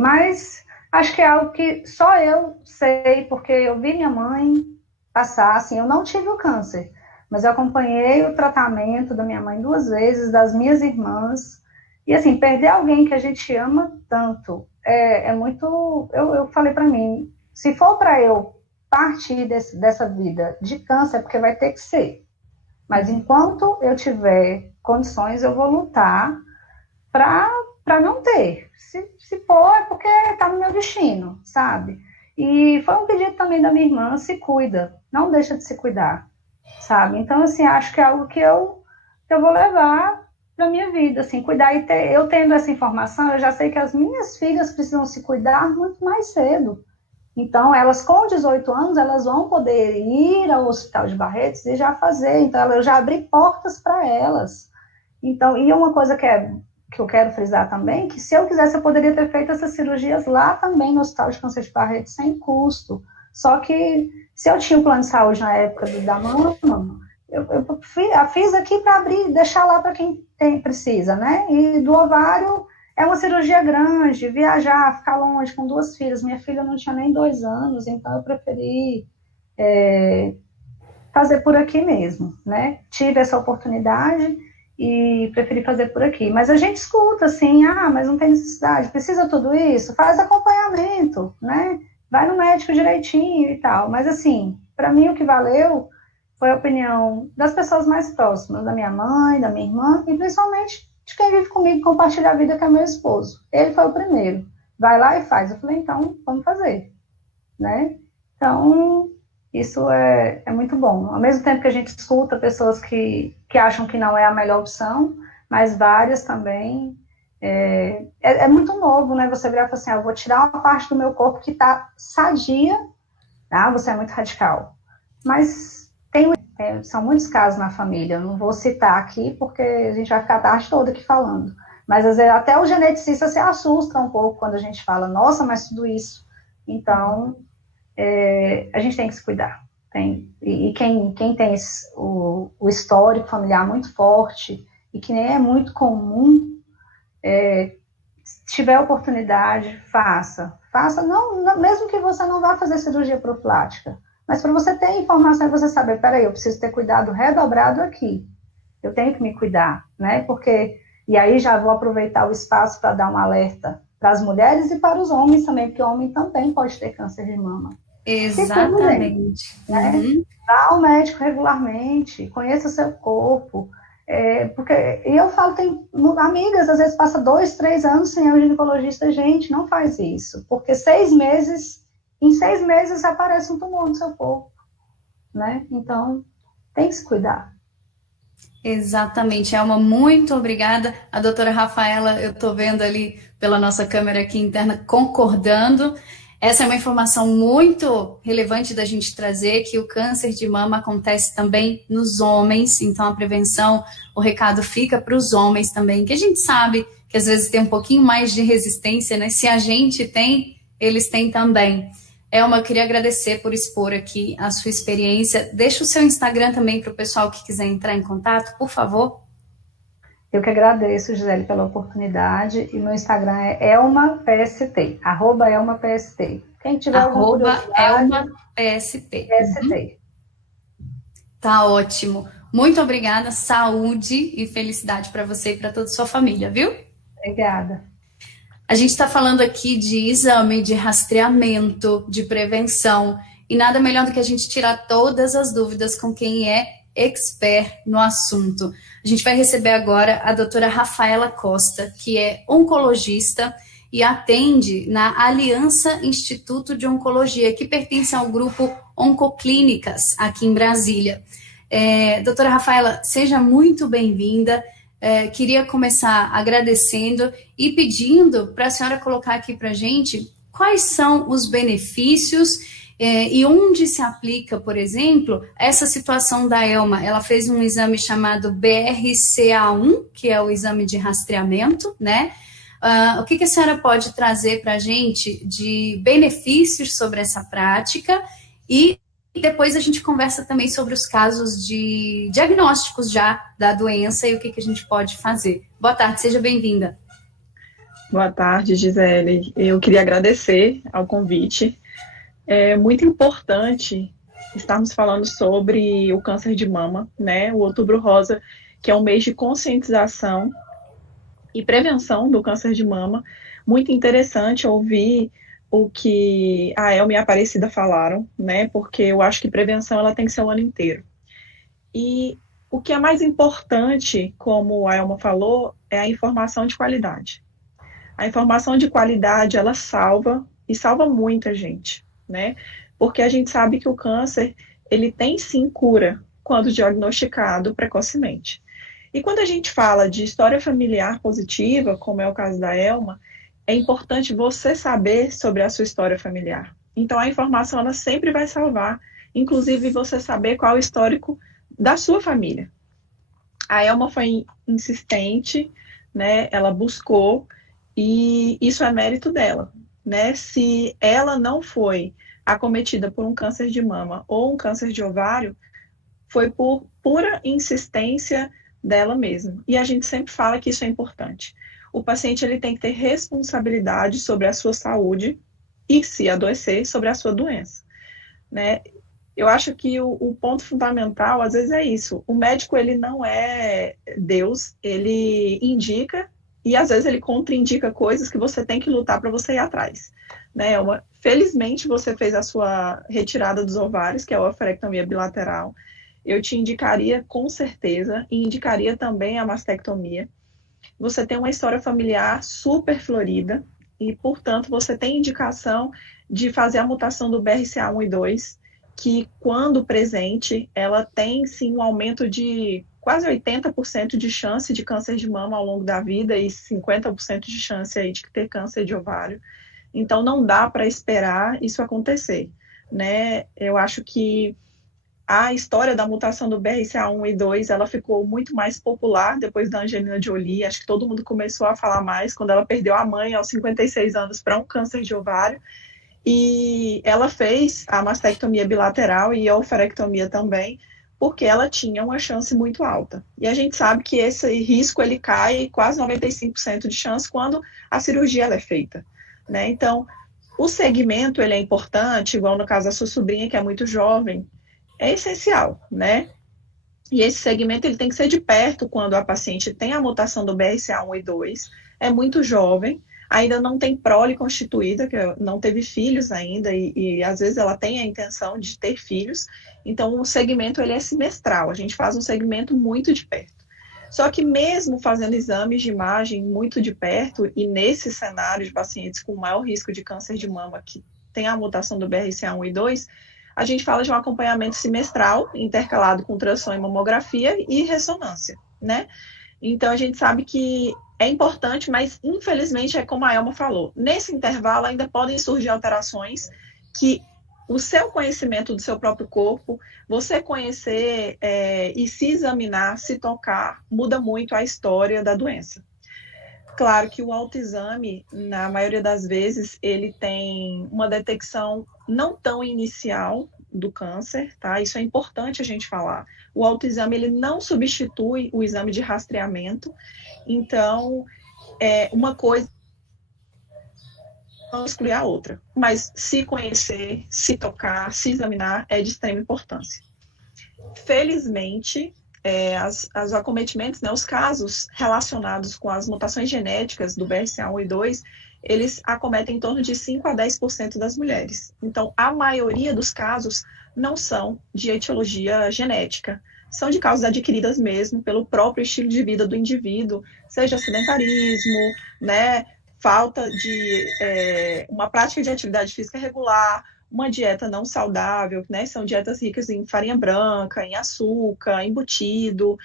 Mas acho que é algo que só eu sei, porque eu vi minha mãe passar, assim, eu não tive o câncer, mas eu acompanhei o tratamento da minha mãe 2 vezes, das minhas irmãs, e assim, perder alguém que a gente ama tanto, é muito, eu falei para mim, se for para eu partir dessa vida de câncer, é porque vai ter que ser, mas enquanto eu tiver condições, eu vou lutar para não ter. Se for, é porque está no meu destino, sabe? E foi um pedido também da minha irmã, se cuida, não deixa de se cuidar, sabe? Então, assim, acho que é algo que eu vou levar para minha vida, assim, cuidar e eu tendo essa informação, eu já sei que as minhas filhas precisam se cuidar muito mais cedo. Então, elas com 18 anos, elas vão poder ir ao Hospital de Barretos e já fazer. Então, eu já abri portas para elas. Então, e uma coisa que eu quero frisar também, que se eu quisesse, eu poderia ter feito essas cirurgias lá também no Hospital de Câncer de Barretos sem custo. Só que, se eu tinha um plano de saúde na época da mama, eu fiz aqui para abrir, deixar lá para quem precisa, né? E do ovário, é uma cirurgia grande, viajar, ficar longe com 2 filhas. Minha filha não tinha nem 2 anos, então eu preferi fazer por aqui mesmo, né? Tive essa oportunidade e preferi fazer por aqui. Mas a gente escuta assim, mas não tem necessidade, precisa tudo isso? Faz acompanhamento, né? Vai no médico direitinho e tal. Mas assim, para mim o que valeu foi a opinião das pessoas mais próximas, da minha mãe, da minha irmã e principalmente de quem vive comigo, compartilha a vida, que é meu esposo. Ele foi o primeiro. Vai lá e faz. Eu falei, então, vamos fazer. Né? Então, isso é muito bom. Ao mesmo tempo que a gente escuta pessoas que acham que não é a melhor opção, mas várias também. É muito novo, né? Você virar e falar assim, eu vou tirar uma parte do meu corpo que está sadia, tá? Você é muito radical. Mas são muitos casos na família, eu não vou citar aqui porque a gente vai ficar a tarde toda aqui falando, mas às vezes até o geneticista se assusta um pouco quando a gente fala, nossa, mas tudo isso. Então, a gente tem que se cuidar. E quem tem o histórico familiar muito forte e que nem é muito comum, se tiver oportunidade, faça, não, mesmo que você não vá fazer cirurgia profilática, mas para você ter informação e você saber, peraí, eu preciso ter cuidado redobrado aqui. Eu tenho que me cuidar, né? E aí já vou aproveitar o espaço para dar um alerta para as mulheres e para os homens também, porque o homem também pode ter câncer de mama. Exatamente. Né? Vá ao médico regularmente, conheça o seu corpo. E eu falo, tem amigas, às vezes passa 2, 3 anos sem ir ao ginecologista. Gente, não faz isso, porque em 6 meses aparece um tumor no seu corpo, né? Então, tem que se cuidar. Exatamente, Elma, muito obrigada. A doutora Rafaela, eu estou vendo ali pela nossa câmera aqui interna, concordando. Essa é uma informação muito relevante da gente trazer, que o câncer de mama acontece também nos homens, então a prevenção, o recado fica para os homens também, que a gente sabe que às vezes tem um pouquinho mais de resistência, né? Se a gente tem, eles têm também. Elma, eu queria agradecer por expor aqui a sua experiência. Deixa o seu Instagram também para o pessoal que quiser entrar em contato, por favor. Eu que agradeço, Gisele, pela oportunidade. E meu Instagram é elmapst, @elmapst. Quem tiver alguma curiosidade... @elmapst. Tá ótimo. Muito obrigada, saúde e felicidade para você e para toda a sua família, viu? Obrigada. A gente está falando aqui de exame, de rastreamento, de prevenção, e nada melhor do que a gente tirar todas as dúvidas com quem é expert no assunto. A gente vai receber agora a doutora Rafaela Costa, que é oncologista e atende na Aliança Instituto de Oncologia, que pertence ao grupo Oncoclínicas, aqui em Brasília. Doutora Rafaela, seja muito bem-vinda. Queria começar agradecendo e pedindo para a senhora colocar aqui para a gente quais são os benefícios e onde se aplica, por exemplo, essa situação da Elma. Ela fez um exame chamado BRCA1, que é o exame de rastreamento, né? O que a senhora pode trazer para a gente de benefícios sobre essa prática? E depois a gente conversa também sobre os casos de diagnósticos já da doença e o que a gente pode fazer. Boa tarde, seja bem-vinda. Boa tarde, Gisele. Eu queria agradecer ao convite. É muito importante estarmos falando sobre o câncer de mama, né? O Outubro Rosa, que é um mês de conscientização e prevenção do câncer de mama. Muito interessante ouvir o que a Elma e a Aparecida falaram, né? Porque eu acho que prevenção ela tem que ser o ano inteiro. E o que é mais importante, como a Elma falou, é a informação de qualidade. A informação de qualidade, ela salva, e salva muita gente, né? Porque a gente sabe que o câncer, ele tem sim cura quando diagnosticado precocemente. E quando a gente fala de história familiar positiva, como é o caso da Elma, é importante você saber sobre a sua história familiar. Então, a informação, ela sempre vai salvar, inclusive você saber qual é o histórico da sua família. A Elma foi insistente, né? Ela buscou, e isso é mérito dela, né? Se ela não foi acometida por um câncer de mama ou um câncer de ovário, foi por pura insistência dela mesma. E a gente sempre fala que isso é importante. O paciente ele tem que ter responsabilidade sobre a sua saúde e, se adoecer, sobre a sua doença, né? Eu acho que o ponto fundamental, às vezes, é isso. O médico, ele não é Deus, ele indica e, às vezes, ele contraindica coisas que você tem que lutar para você ir atrás, né? Felizmente, você fez a sua retirada dos ovários, que é a ovarectomia bilateral. Eu te indicaria, com certeza, e indicaria também a mastectomia. Você tem uma história familiar super florida e, portanto, você tem indicação de fazer a mutação do BRCA1 e 2, que, quando presente, ela tem, sim, um aumento de quase 80% de chance de câncer de mama ao longo da vida e 50% de chance aí de ter câncer de ovário. Então, não dá para esperar isso acontecer, né? Eu acho que a história da mutação do BRCA1 e 2, ela ficou muito mais popular depois da Angelina Jolie. Acho que todo mundo começou a falar mais quando ela perdeu a mãe aos 56 anos para um câncer de ovário. E ela fez a mastectomia bilateral e a ovarectomia também, porque ela tinha uma chance muito alta. E a gente sabe que esse risco ele cai quase 95% de chance quando a cirurgia ela é feita, né? Então, o segmento ele é importante, igual no caso da sua sobrinha, que é muito jovem, é essencial, né? E esse segmento ele tem que ser de perto quando a paciente tem a mutação do BRCA1 e 2, é muito jovem, ainda não tem prole constituída, que não teve filhos ainda, e às vezes ela tem a intenção de ter filhos, então o segmento ele é semestral, a gente faz um segmento muito de perto. Só que mesmo fazendo exames de imagem muito de perto, e nesse cenário de pacientes com maior risco de câncer de mama, que tem a mutação do BRCA1 e 2, a gente fala de um acompanhamento semestral, intercalado com ultrassom e mamografia e ressonância, né? Então, a gente sabe que é importante, mas, infelizmente, é como a Elma falou, nesse intervalo ainda podem surgir alterações que o seu conhecimento do seu próprio corpo, você conhecer e se examinar, se tocar, muda muito a história da doença. Claro que o autoexame, na maioria das vezes, ele tem uma detecção não tão inicial do câncer, tá? Isso é importante a gente falar. O autoexame, ele não substitui o exame de rastreamento, então, uma coisa não exclui a outra, mas se conhecer, se tocar, se examinar é de extrema importância. Felizmente, os acometimentos, né, os casos relacionados com as mutações genéticas do BRCA1 e 2, eles acometem em torno de 5 a 10% das mulheres. Então, a maioria dos casos não são de etiologia genética, são de causas adquiridas mesmo pelo próprio estilo de vida do indivíduo, seja sedentarismo, né, falta de uma prática de atividade física regular, uma dieta não saudável, né? São dietas ricas em farinha branca, em açúcar, embutido.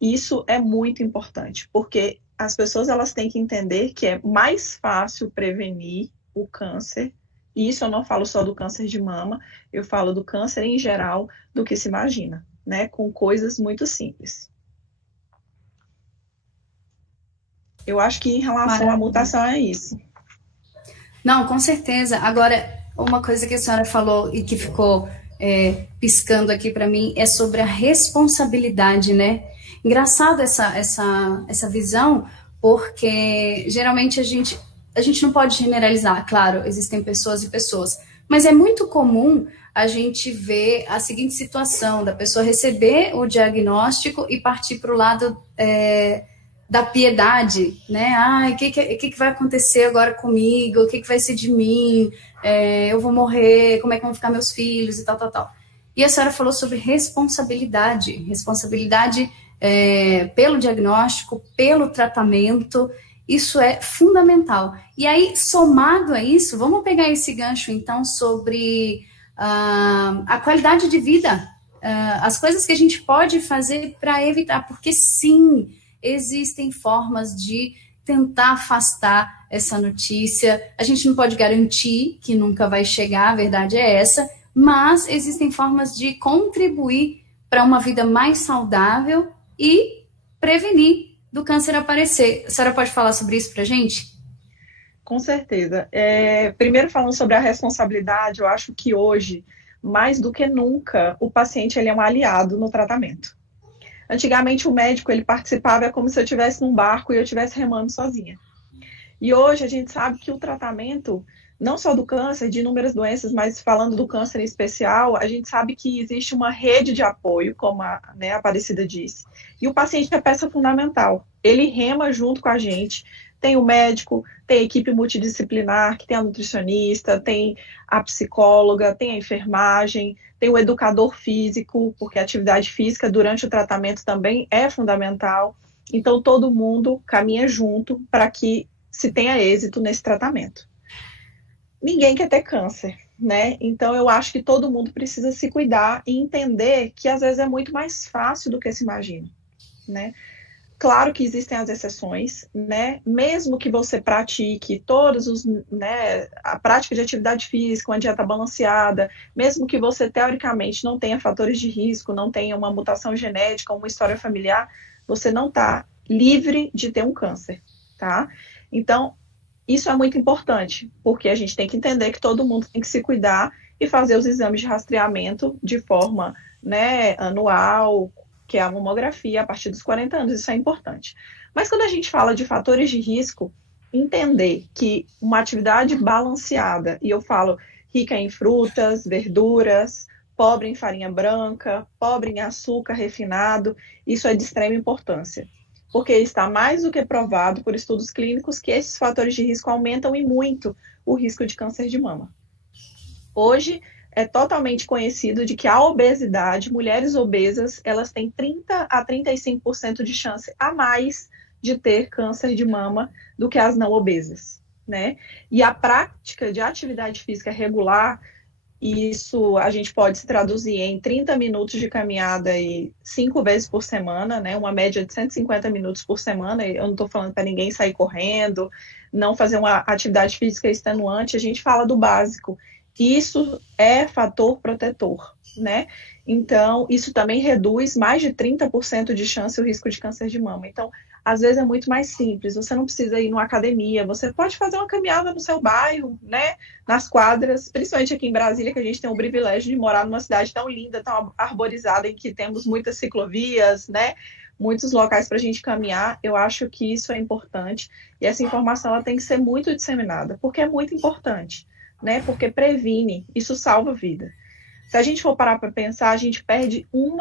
Isso é muito importante, porque as pessoas elas têm que entender que é mais fácil prevenir o câncer, e isso eu não falo só do câncer de mama, eu falo do câncer em geral, do que se imagina, né? Com coisas muito simples. Eu acho que em relação à mutação é isso. Não, com certeza. Agora, uma coisa que a senhora falou e que ficou piscando aqui para mim é sobre a responsabilidade, né? Engraçado essa visão, porque geralmente a gente não pode generalizar, claro, existem pessoas e pessoas, mas é muito comum a gente ver a seguinte situação, da pessoa receber o diagnóstico e partir para o lado da piedade, né? Ai, o que vai acontecer agora comigo? O que vai ser de mim? Eu vou morrer? Como é que vão ficar meus filhos? E tal, tal, tal. E a senhora falou sobre responsabilidade pelo diagnóstico, pelo tratamento. Isso é fundamental. E aí, somado a isso, vamos pegar esse gancho, então, sobre a qualidade de vida, as coisas que a gente pode fazer para evitar, porque sim, existem formas de tentar afastar essa notícia. A gente não pode garantir que nunca vai chegar, a verdade é essa, mas existem formas de contribuir para uma vida mais saudável e prevenir do câncer aparecer. A senhora pode falar sobre isso para a gente? Com certeza. Primeiro, falando sobre a responsabilidade, eu acho que hoje, mais do que nunca, o paciente ele é um aliado no tratamento. Antigamente, o médico ele participava como se eu estivesse num barco e eu estivesse remando sozinha. E hoje a gente sabe que o tratamento, não só do câncer, de inúmeras doenças, mas falando do câncer em especial, a gente sabe que existe uma rede de apoio, como a Aparecida disse. E o paciente é peça fundamental. Ele rema junto com a gente. Tem o médico, tem a equipe multidisciplinar, que tem a nutricionista, tem a psicóloga, tem a enfermagem, tem o educador físico, porque a atividade física durante o tratamento também é fundamental. Então, todo mundo caminha junto para que se tenha êxito nesse tratamento. Ninguém quer ter câncer, né? Então, eu acho que todo mundo precisa se cuidar e entender que, às vezes, é muito mais fácil do que se imagina, né? Claro que existem as exceções, né? Mesmo que você pratique a prática de atividade física, uma dieta balanceada, mesmo que você teoricamente não tenha fatores de risco, não tenha uma mutação genética, uma história familiar, você não está livre de ter um câncer, tá? Então, isso é muito importante, porque a gente tem que entender que todo mundo tem que se cuidar e fazer os exames de rastreamento de forma, né, anual, que é a mamografia a partir dos 40 anos, isso é importante. Mas quando a gente fala de fatores de risco, entender que uma atividade balanceada, e eu falo rica em frutas, verduras, pobre em farinha branca, pobre em açúcar refinado, isso é de extrema importância, porque está mais do que provado por estudos clínicos que esses fatores de risco aumentam e muito o risco de câncer de mama. Hoje, é totalmente conhecido de que a obesidade, mulheres obesas, elas têm 30 a 35% de chance a mais de ter câncer de mama do que as não obesas, né? E a prática de atividade física regular, isso a gente pode se traduzir em 30 minutos de caminhada e 5 vezes por semana, né? Uma média de 150 minutos por semana. Eu não estou falando para ninguém sair correndo, não fazer uma atividade física extenuante, a gente fala do básico. Isso é fator protetor, né? Então, isso também reduz mais de 30% de chance o risco de câncer de mama. Então, às vezes é muito mais simples, você não precisa ir numa academia, você pode fazer uma caminhada no seu bairro, né? Nas quadras, principalmente aqui em Brasília, que a gente tem o privilégio de morar numa cidade tão linda, tão arborizada, em que temos muitas ciclovias, né? Muitos locais para a gente caminhar. Eu acho que isso é importante e essa informação ela tem que ser muito disseminada, porque é muito importante, né? Porque previne, isso salva a vida. Se a gente for parar para pensar, a gente perde 1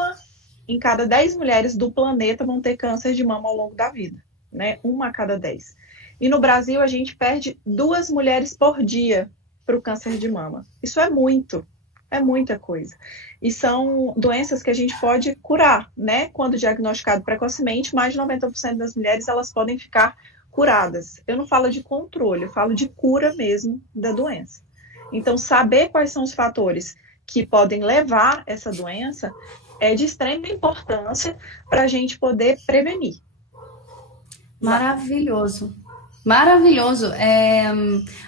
em cada 10 mulheres do planeta vão ter câncer de mama ao longo da vida, né? 1 a cada 10. E no Brasil, a gente perde 2 mulheres por dia para o câncer de mama. Isso é muita coisa. E são doenças que a gente pode curar, né? Quando diagnosticado precocemente, mais de 90% das mulheres elas podem ficar curadas. Eu não falo de controle, eu falo de cura mesmo da doença. Então, saber quais são os fatores que podem levar essa doença é de extrema importância para a gente poder prevenir. Maravilhoso. Maravilhoso.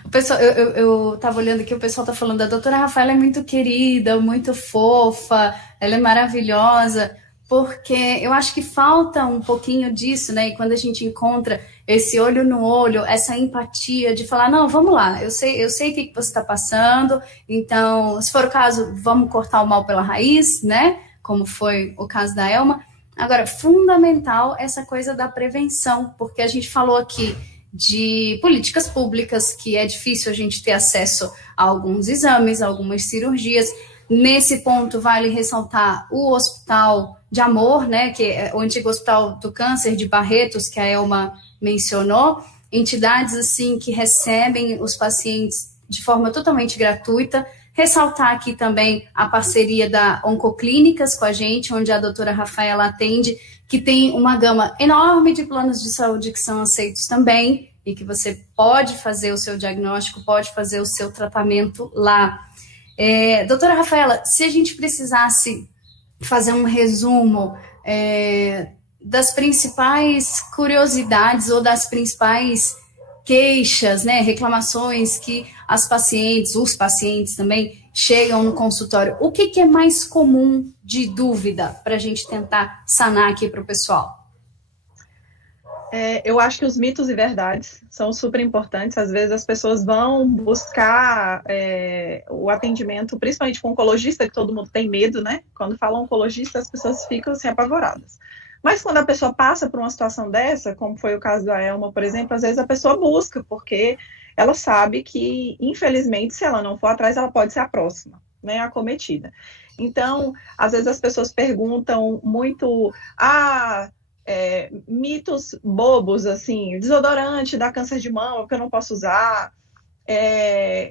O pessoal, eu estava olhando aqui, o pessoal está falando, a doutora Rafaela é muito querida, muito fofa, ela é maravilhosa, porque eu acho que falta um pouquinho disso, né? E quando a gente encontra esse olho no olho, essa empatia de falar, não, vamos lá, eu sei o que você está passando, então, se for o caso, vamos cortar o mal pela raiz, né? Como foi o caso da Elma. Agora, fundamental essa coisa da prevenção, porque a gente falou aqui de políticas públicas, que é difícil a gente ter acesso a alguns exames, a algumas cirurgias. Nesse ponto, vale ressaltar o Hospital de Amor, né, que é o antigo Hospital do Câncer de Barretos, que a Elma mencionou, entidades assim que recebem os pacientes de forma totalmente gratuita. Ressaltar aqui também a parceria da Oncoclínicas com a gente, onde a doutora Rafaela atende, que tem uma gama enorme de planos de saúde que são aceitos também, e que você pode fazer o seu diagnóstico, pode fazer o seu tratamento lá. Doutora Rafaela, se a gente precisasse fazer um resumo das principais curiosidades ou das principais queixas, né, reclamações que os pacientes também chegam no consultório, o que é mais comum de dúvida para a gente tentar sanar aqui para o pessoal? Eu acho que os mitos e verdades são super importantes. Às vezes as pessoas vão buscar o atendimento, principalmente com o oncologista, que todo mundo tem medo, né? Quando fala oncologista, as pessoas ficam assim, apavoradas. Mas quando a pessoa passa por uma situação dessa, como foi o caso da Elma, por exemplo, às vezes a pessoa busca, porque ela sabe que, infelizmente, se ela não for atrás, ela pode ser a próxima, né, acometida. Então, às vezes as pessoas perguntam muito, mitos bobos, assim, desodorante dá câncer de mama, porque eu não posso usar,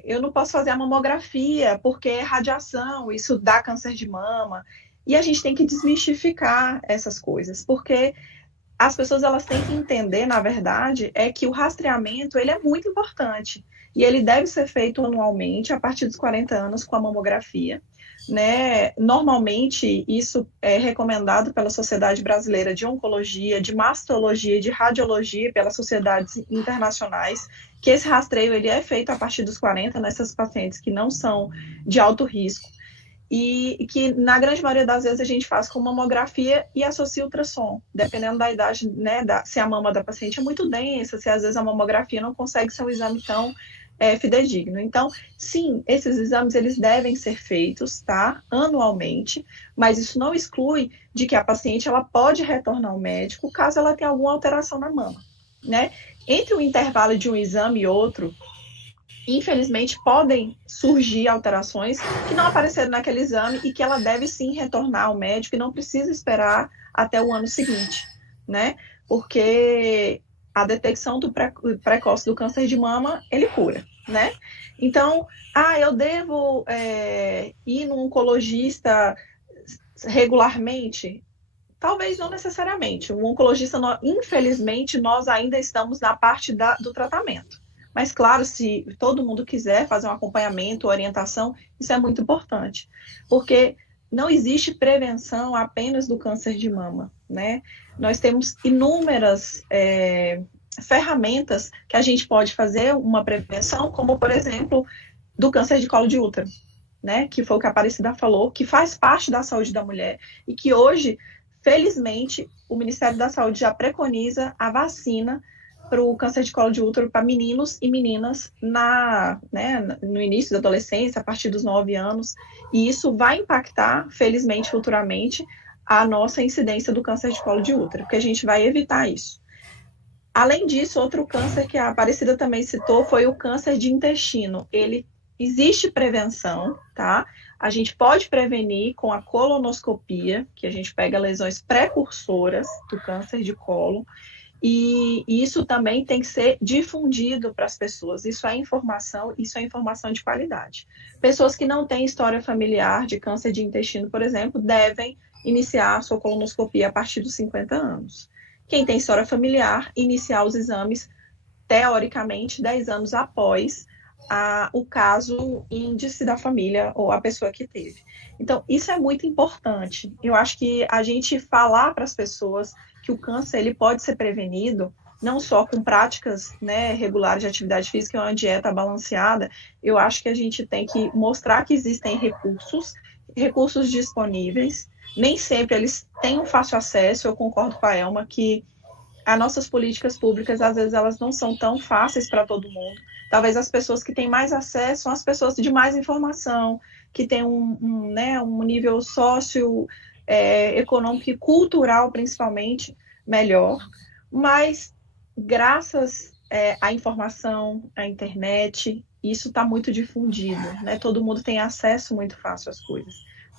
eu não posso fazer a mamografia, porque é radiação, isso dá câncer de mama. E a gente tem que desmistificar essas coisas, porque as pessoas elas têm que entender, na verdade, que o rastreamento ele é muito importante. E ele deve ser feito anualmente, a partir dos 40 anos, com a mamografia. Né? Normalmente, isso é recomendado pela Sociedade Brasileira de Oncologia, de Mastologia e de Radiologia, pelas sociedades internacionais, que esse rastreio ele é feito a partir dos 40 nessas pacientes que não são de alto risco. E que, na grande maioria das vezes, a gente faz com mamografia e associa ultrassom, dependendo da idade, né, se a mama da paciente é muito densa, se às vezes a mamografia não consegue ser um exame tão fidedigno. Então, sim, esses exames eles devem ser feitos, tá, anualmente, mas isso não exclui de que a paciente ela pode retornar ao médico caso ela tenha alguma alteração na mama, né? Entre o intervalo de um exame e outro, infelizmente, podem surgir alterações que não apareceram naquele exame e que ela deve sim retornar ao médico e não precisa esperar até o ano seguinte, né? Porque a detecção do precoce do câncer de mama, ele cura, né? Então, eu devo ir no oncologista regularmente? Talvez não necessariamente. O oncologista, infelizmente, nós ainda estamos na parte do tratamento. Mas, claro, se todo mundo quiser fazer um acompanhamento, orientação, isso é muito importante. Porque não existe prevenção apenas do câncer de mama, né? Nós temos inúmeras ferramentas que a gente pode fazer uma prevenção, como, por exemplo, do câncer de colo de útero, né? Que foi o que a Aparecida falou, que faz parte da saúde da mulher e que hoje, felizmente, o Ministério da Saúde já preconiza a vacina para o câncer de colo de útero para meninos e meninas no início da adolescência, a partir dos 9 anos, e isso vai impactar, felizmente, futuramente, a nossa incidência do câncer de colo de útero, porque a gente vai evitar isso. Além disso, outro câncer que a Aparecida também citou foi o câncer de intestino. Existe prevenção, tá? A gente pode prevenir com a colonoscopia, que a gente pega lesões precursoras do câncer de colo, e isso também tem que ser difundido para as pessoas. Isso é informação de qualidade. Pessoas que não têm história familiar de câncer de intestino, por exemplo, devem iniciar a sua colonoscopia a partir dos 50 anos. Quem tem história familiar, iniciar os exames teoricamente, 10 anos após o caso índice da família ou a pessoa que teve. Então, isso é muito importante. Eu acho que a gente falar para as pessoas que o câncer ele pode ser prevenido, não só com práticas, né, regulares de atividade física e uma dieta balanceada, eu acho que a gente tem que mostrar que existem recursos disponíveis. Nem sempre eles têm um fácil acesso. Eu concordo com a Elma que as nossas políticas públicas, às vezes, elas não são tão fáceis para todo mundo. Talvez as pessoas que têm mais acesso são as pessoas de mais informação, que têm um nível econômico e cultural, principalmente, melhor. Mas, graças à informação, à internet, isso está muito difundido, né? Todo mundo tem acesso muito fácil às coisas.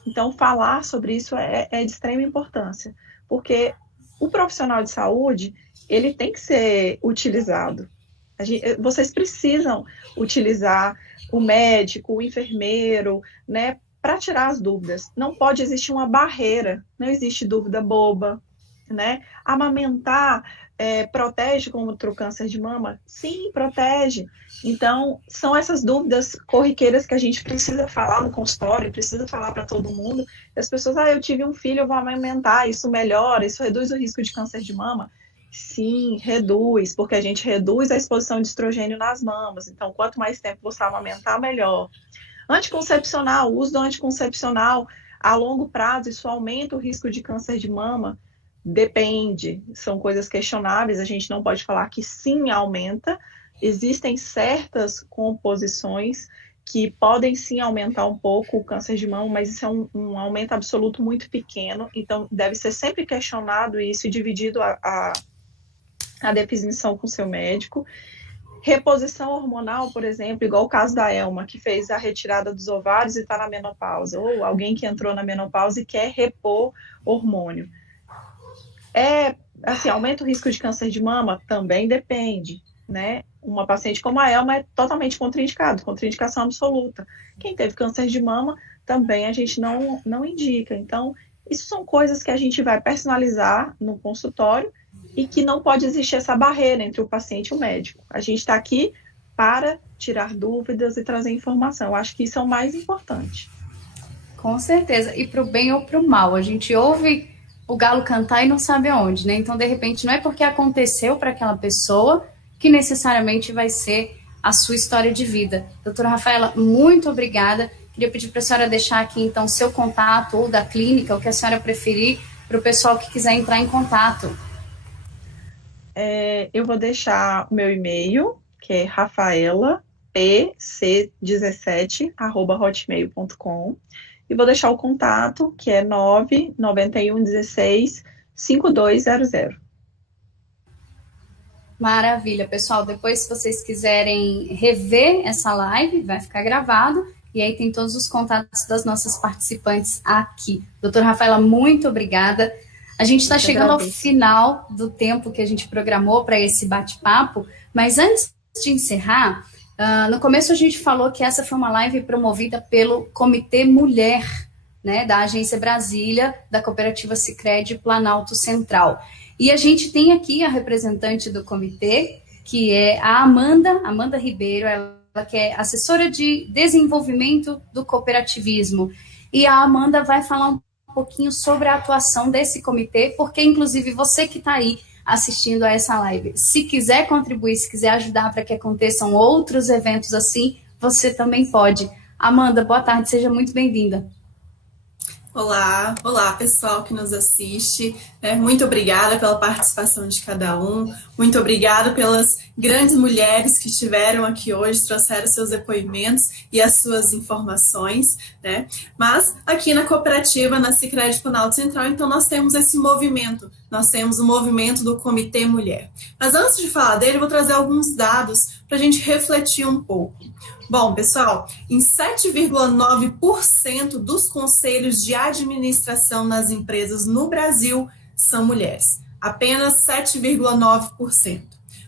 Então, falar sobre isso é de extrema importância, porque o profissional de saúde, ele tem que ser utilizado. Vocês precisam utilizar o médico, o enfermeiro, né, para tirar as dúvidas. Não pode existir uma barreira, não existe dúvida boba, né? Amamentar protege contra o câncer de mama? Sim, protege. Então, são essas dúvidas corriqueiras que a gente precisa falar no consultório, precisa falar para todo mundo. E as pessoas, eu tive um filho, eu vou amamentar, isso melhora, isso reduz o risco de câncer de mama? Sim, reduz, porque a gente reduz a exposição de estrogênio nas mamas. Então, quanto mais tempo você amamentar, melhor. Anticoncepcional, o uso do anticoncepcional a longo prazo, isso aumenta o risco de câncer de mama? Depende, são coisas questionáveis, a gente não pode falar que sim aumenta. Existem certas composições que podem sim aumentar um pouco o câncer de mama, mas isso é um aumento absoluto muito pequeno, então deve ser sempre questionado isso e dividido a definição com o seu médico. Reposição hormonal, por exemplo, igual o caso da Elma, que fez a retirada dos ovários e está na menopausa, ou alguém que entrou na menopausa e quer repor hormônio. Aumenta o risco de câncer de mama? Também depende, né? Uma paciente como a Elma é totalmente contraindicado, contraindicação absoluta. Quem teve câncer de mama, também a gente não indica. Então, isso são coisas que a gente vai personalizar no consultório e que não pode existir essa barreira entre o paciente e o médico. A gente está aqui para tirar dúvidas e trazer informação. Eu acho que isso é o mais importante. Com certeza. E para o bem ou para o mal. A gente ouve o galo cantar e não sabe aonde, né? Então, de repente, não é porque aconteceu para aquela pessoa que necessariamente vai ser a sua história de vida. Doutora Rafaela, muito obrigada. Queria pedir para a senhora deixar aqui, então, seu contato ou da clínica, o que a senhora preferir, para o pessoal que quiser entrar em contato. Eu vou deixar o meu e-mail, que é rafaelapc17@hotmail.com, e vou deixar o contato, que é 99116-5200. Maravilha, pessoal. Depois, se vocês quiserem rever essa live, vai ficar gravado. E aí tem todos os contatos das nossas participantes aqui. Doutora Rafaela, muito obrigada. A gente está chegando ao final do tempo que a gente programou para esse bate-papo, mas antes de encerrar, no começo a gente falou que essa foi uma live promovida pelo Comitê Mulher, né, da Agência Brasília, da Cooperativa Sicredi Planalto Central. E a gente tem aqui a representante do comitê, que é a Amanda Ribeiro, ela que é assessora de desenvolvimento do cooperativismo. E a Amanda vai falar um pouquinho sobre a atuação desse comitê, porque, inclusive, você que está aí assistindo a essa live, se quiser contribuir, se quiser ajudar para que aconteçam outros eventos assim, você também pode. Amanda, boa tarde, seja muito bem-vinda. Olá pessoal que nos assiste, muito obrigada pela participação de cada um, muito obrigada pelas grandes mulheres que estiveram aqui hoje, trouxeram seus depoimentos e as suas informações, né? Mas aqui na cooperativa, na Sicredi Planalto Central, então nós temos esse movimento, nós temos o movimento do Comitê Mulher. Mas antes de falar dele, eu vou trazer alguns dados para a gente refletir um pouco. Bom, pessoal, em 7,9% dos conselhos de administração nas empresas no Brasil são mulheres. Apenas 7,9%.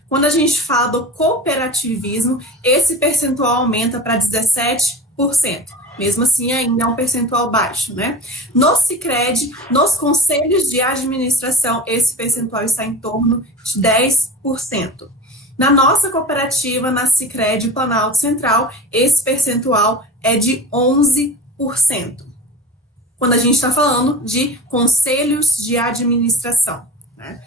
Quando a gente fala do cooperativismo, esse percentual aumenta para 17%. Mesmo assim, ainda é um percentual baixo, né? No Sicredi, nos conselhos de administração, esse percentual está em torno de 10%. Na nossa cooperativa, na Sicredi Planalto Central, esse percentual é de 11%. Quando a gente está falando de conselhos de administração, né?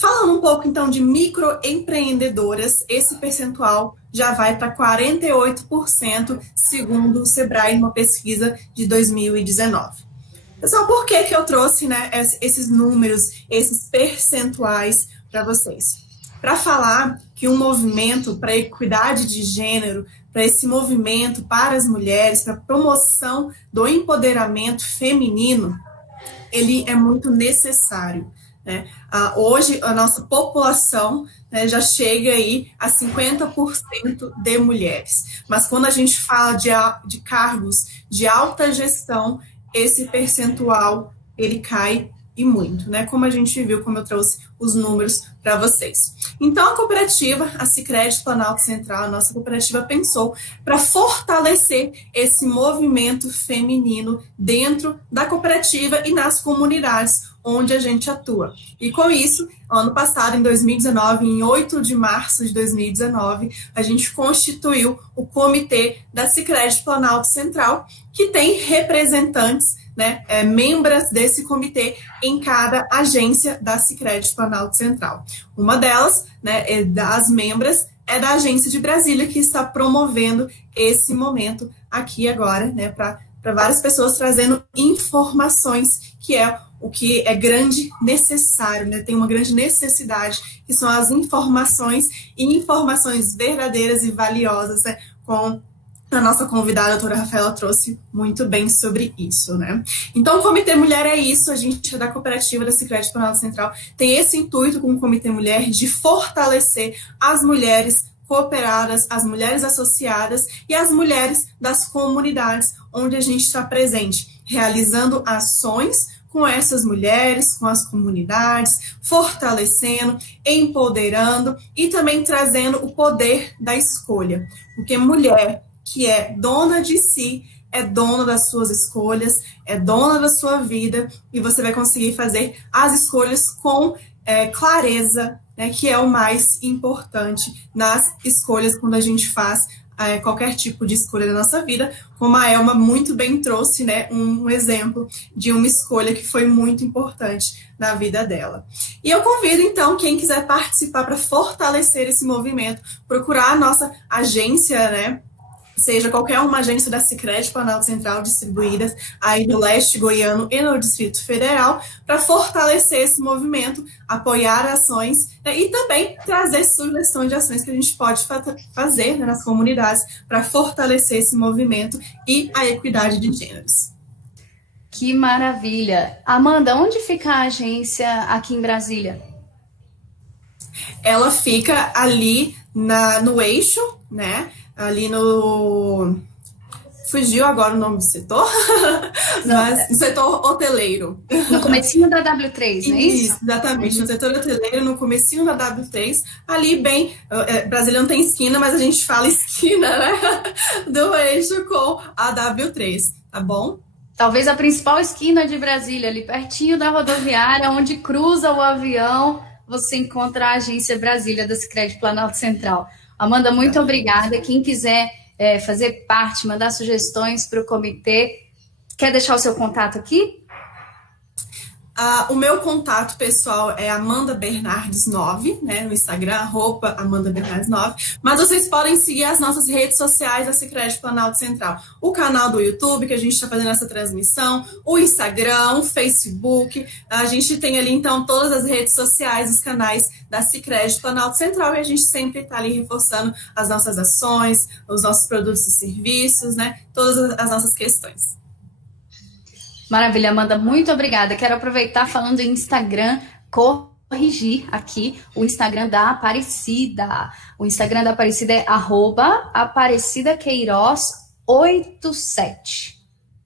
Falando um pouco, então, de microempreendedoras, esse percentual já vai para 48%, segundo o Sebrae, numa pesquisa de 2019. Pessoal, por que eu trouxe, né, esses números, esses percentuais para vocês? Para falar que um movimento para a equidade de gênero, para esse movimento para as mulheres, para a promoção do empoderamento feminino, ele é muito necessário, né? Hoje, a nossa população, né, já chega aí a 50% de mulheres. Mas quando a gente fala de cargos de alta gestão, esse percentual, ele cai e muito, né? Como a gente viu, como eu trouxe os números para vocês. Então, a cooperativa, a Sicredi Planalto Central, a nossa cooperativa pensou para fortalecer esse movimento feminino dentro da cooperativa e nas comunidades onde a gente atua. E com isso, ano passado, em 2019, em 8 de março de 2019, a gente constituiu o comitê da Sicredi Planalto Central, que tem representantes, né, membros desse comitê em cada agência da Sicredi Planalto Central. Uma delas, né, das membras, é da agência de Brasília, que está promovendo esse momento aqui agora, né, para várias pessoas trazendo informações, que é o que é grande necessário, né? Tem uma grande necessidade, que são as informações e informações verdadeiras e valiosas, né? Com a nossa convidada, a doutora Rafaela, trouxe muito bem sobre isso, né? Então, o Comitê Mulher é isso, a gente é da cooperativa da Sicredi Planalto Central, tem esse intuito com o Comitê Mulher de fortalecer as mulheres cooperadas, as mulheres associadas e as mulheres das comunidades onde a gente está presente, realizando ações com essas mulheres, com as comunidades, fortalecendo, empoderando e também trazendo o poder da escolha. Porque mulher que é dona de si, é dona das suas escolhas, é dona da sua vida, e você vai conseguir fazer as escolhas com clareza, né, que é o mais importante nas escolhas quando a gente faz qualquer tipo de escolha da nossa vida, como a Elma muito bem trouxe, né, um exemplo de uma escolha que foi muito importante na vida dela. E eu convido, então, quem quiser participar para fortalecer esse movimento, procurar a nossa agência, né, seja qualquer uma agência da Sicredi Planalto Central distribuídas aí no leste goiano e no Distrito Federal, para fortalecer esse movimento, apoiar ações, né, e também trazer sugestões de ações que a gente pode fazer, né, nas comunidades para fortalecer esse movimento e a equidade de gêneros. Que maravilha! Amanda, onde fica a agência aqui em Brasília? Ela fica ali no eixo, né? Ali no... Fugiu agora o nome do setor, mas no setor hoteleiro. No comecinho da W3, não é isso? Isso, exatamente, no setor hoteleiro, no comecinho da W3, ali bem, Brasília não tem esquina, mas a gente fala esquina, né, do eixo com a W3, tá bom? Talvez a principal esquina de Brasília, ali pertinho da rodoviária, onde cruza o avião, você encontra a agência Brasília da Sicredi Planalto Central. Amanda, muito obrigada. Quem quiser fazer parte, mandar sugestões para o comitê, quer deixar o seu contato aqui? O meu contato pessoal é Amanda Bernardes 9, né, no Instagram, @Amanda Bernardes 9, mas vocês podem seguir as nossas redes sociais da Sicredi Planalto Central, o canal do YouTube, que a gente está fazendo essa transmissão, o Instagram, o Facebook, a gente tem ali, então, todas as redes sociais, os canais da Sicredi Planalto Central, e a gente sempre está ali reforçando as nossas ações, os nossos produtos e serviços, né, todas as nossas questões. Maravilha, Amanda, muito obrigada. Quero aproveitar falando em Instagram, corrigir aqui o Instagram da Aparecida. O Instagram da Aparecida é @AparecidaQueiroz87.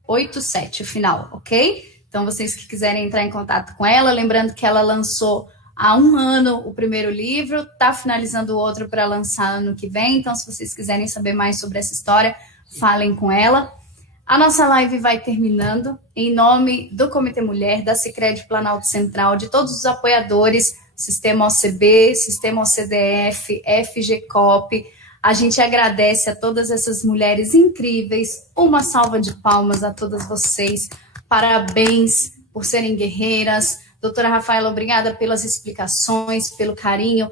87 o final, ok? Então, vocês que quiserem entrar em contato com ela, lembrando que ela lançou há 1 ano o primeiro livro, está finalizando o outro para lançar ano que vem. Então, se vocês quiserem saber mais sobre essa história, falem com ela. A nossa live vai terminando. Em nome do Comitê Mulher, da Sicredi Planalto Central, de todos os apoiadores Sistema OCB, Sistema OCDF, FGCOP. A gente agradece a todas essas mulheres incríveis. Uma salva de palmas a todas vocês. Parabéns por serem guerreiras. Doutora Rafaela, obrigada pelas explicações, pelo carinho.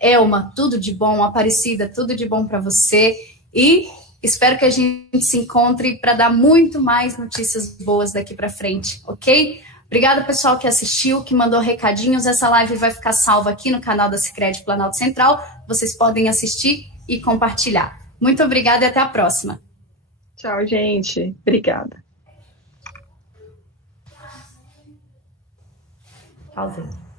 Elma, tudo de bom. Aparecida, tudo de bom para você. E espero que a gente se encontre para dar muito mais notícias boas daqui para frente, ok? Obrigada, pessoal, que assistiu, que mandou recadinhos. Essa live vai ficar salva aqui no canal da Sicredi Planalto Central. Vocês podem assistir e compartilhar. Muito obrigada e até a próxima. Tchau, gente. Obrigada. Tchauzinho.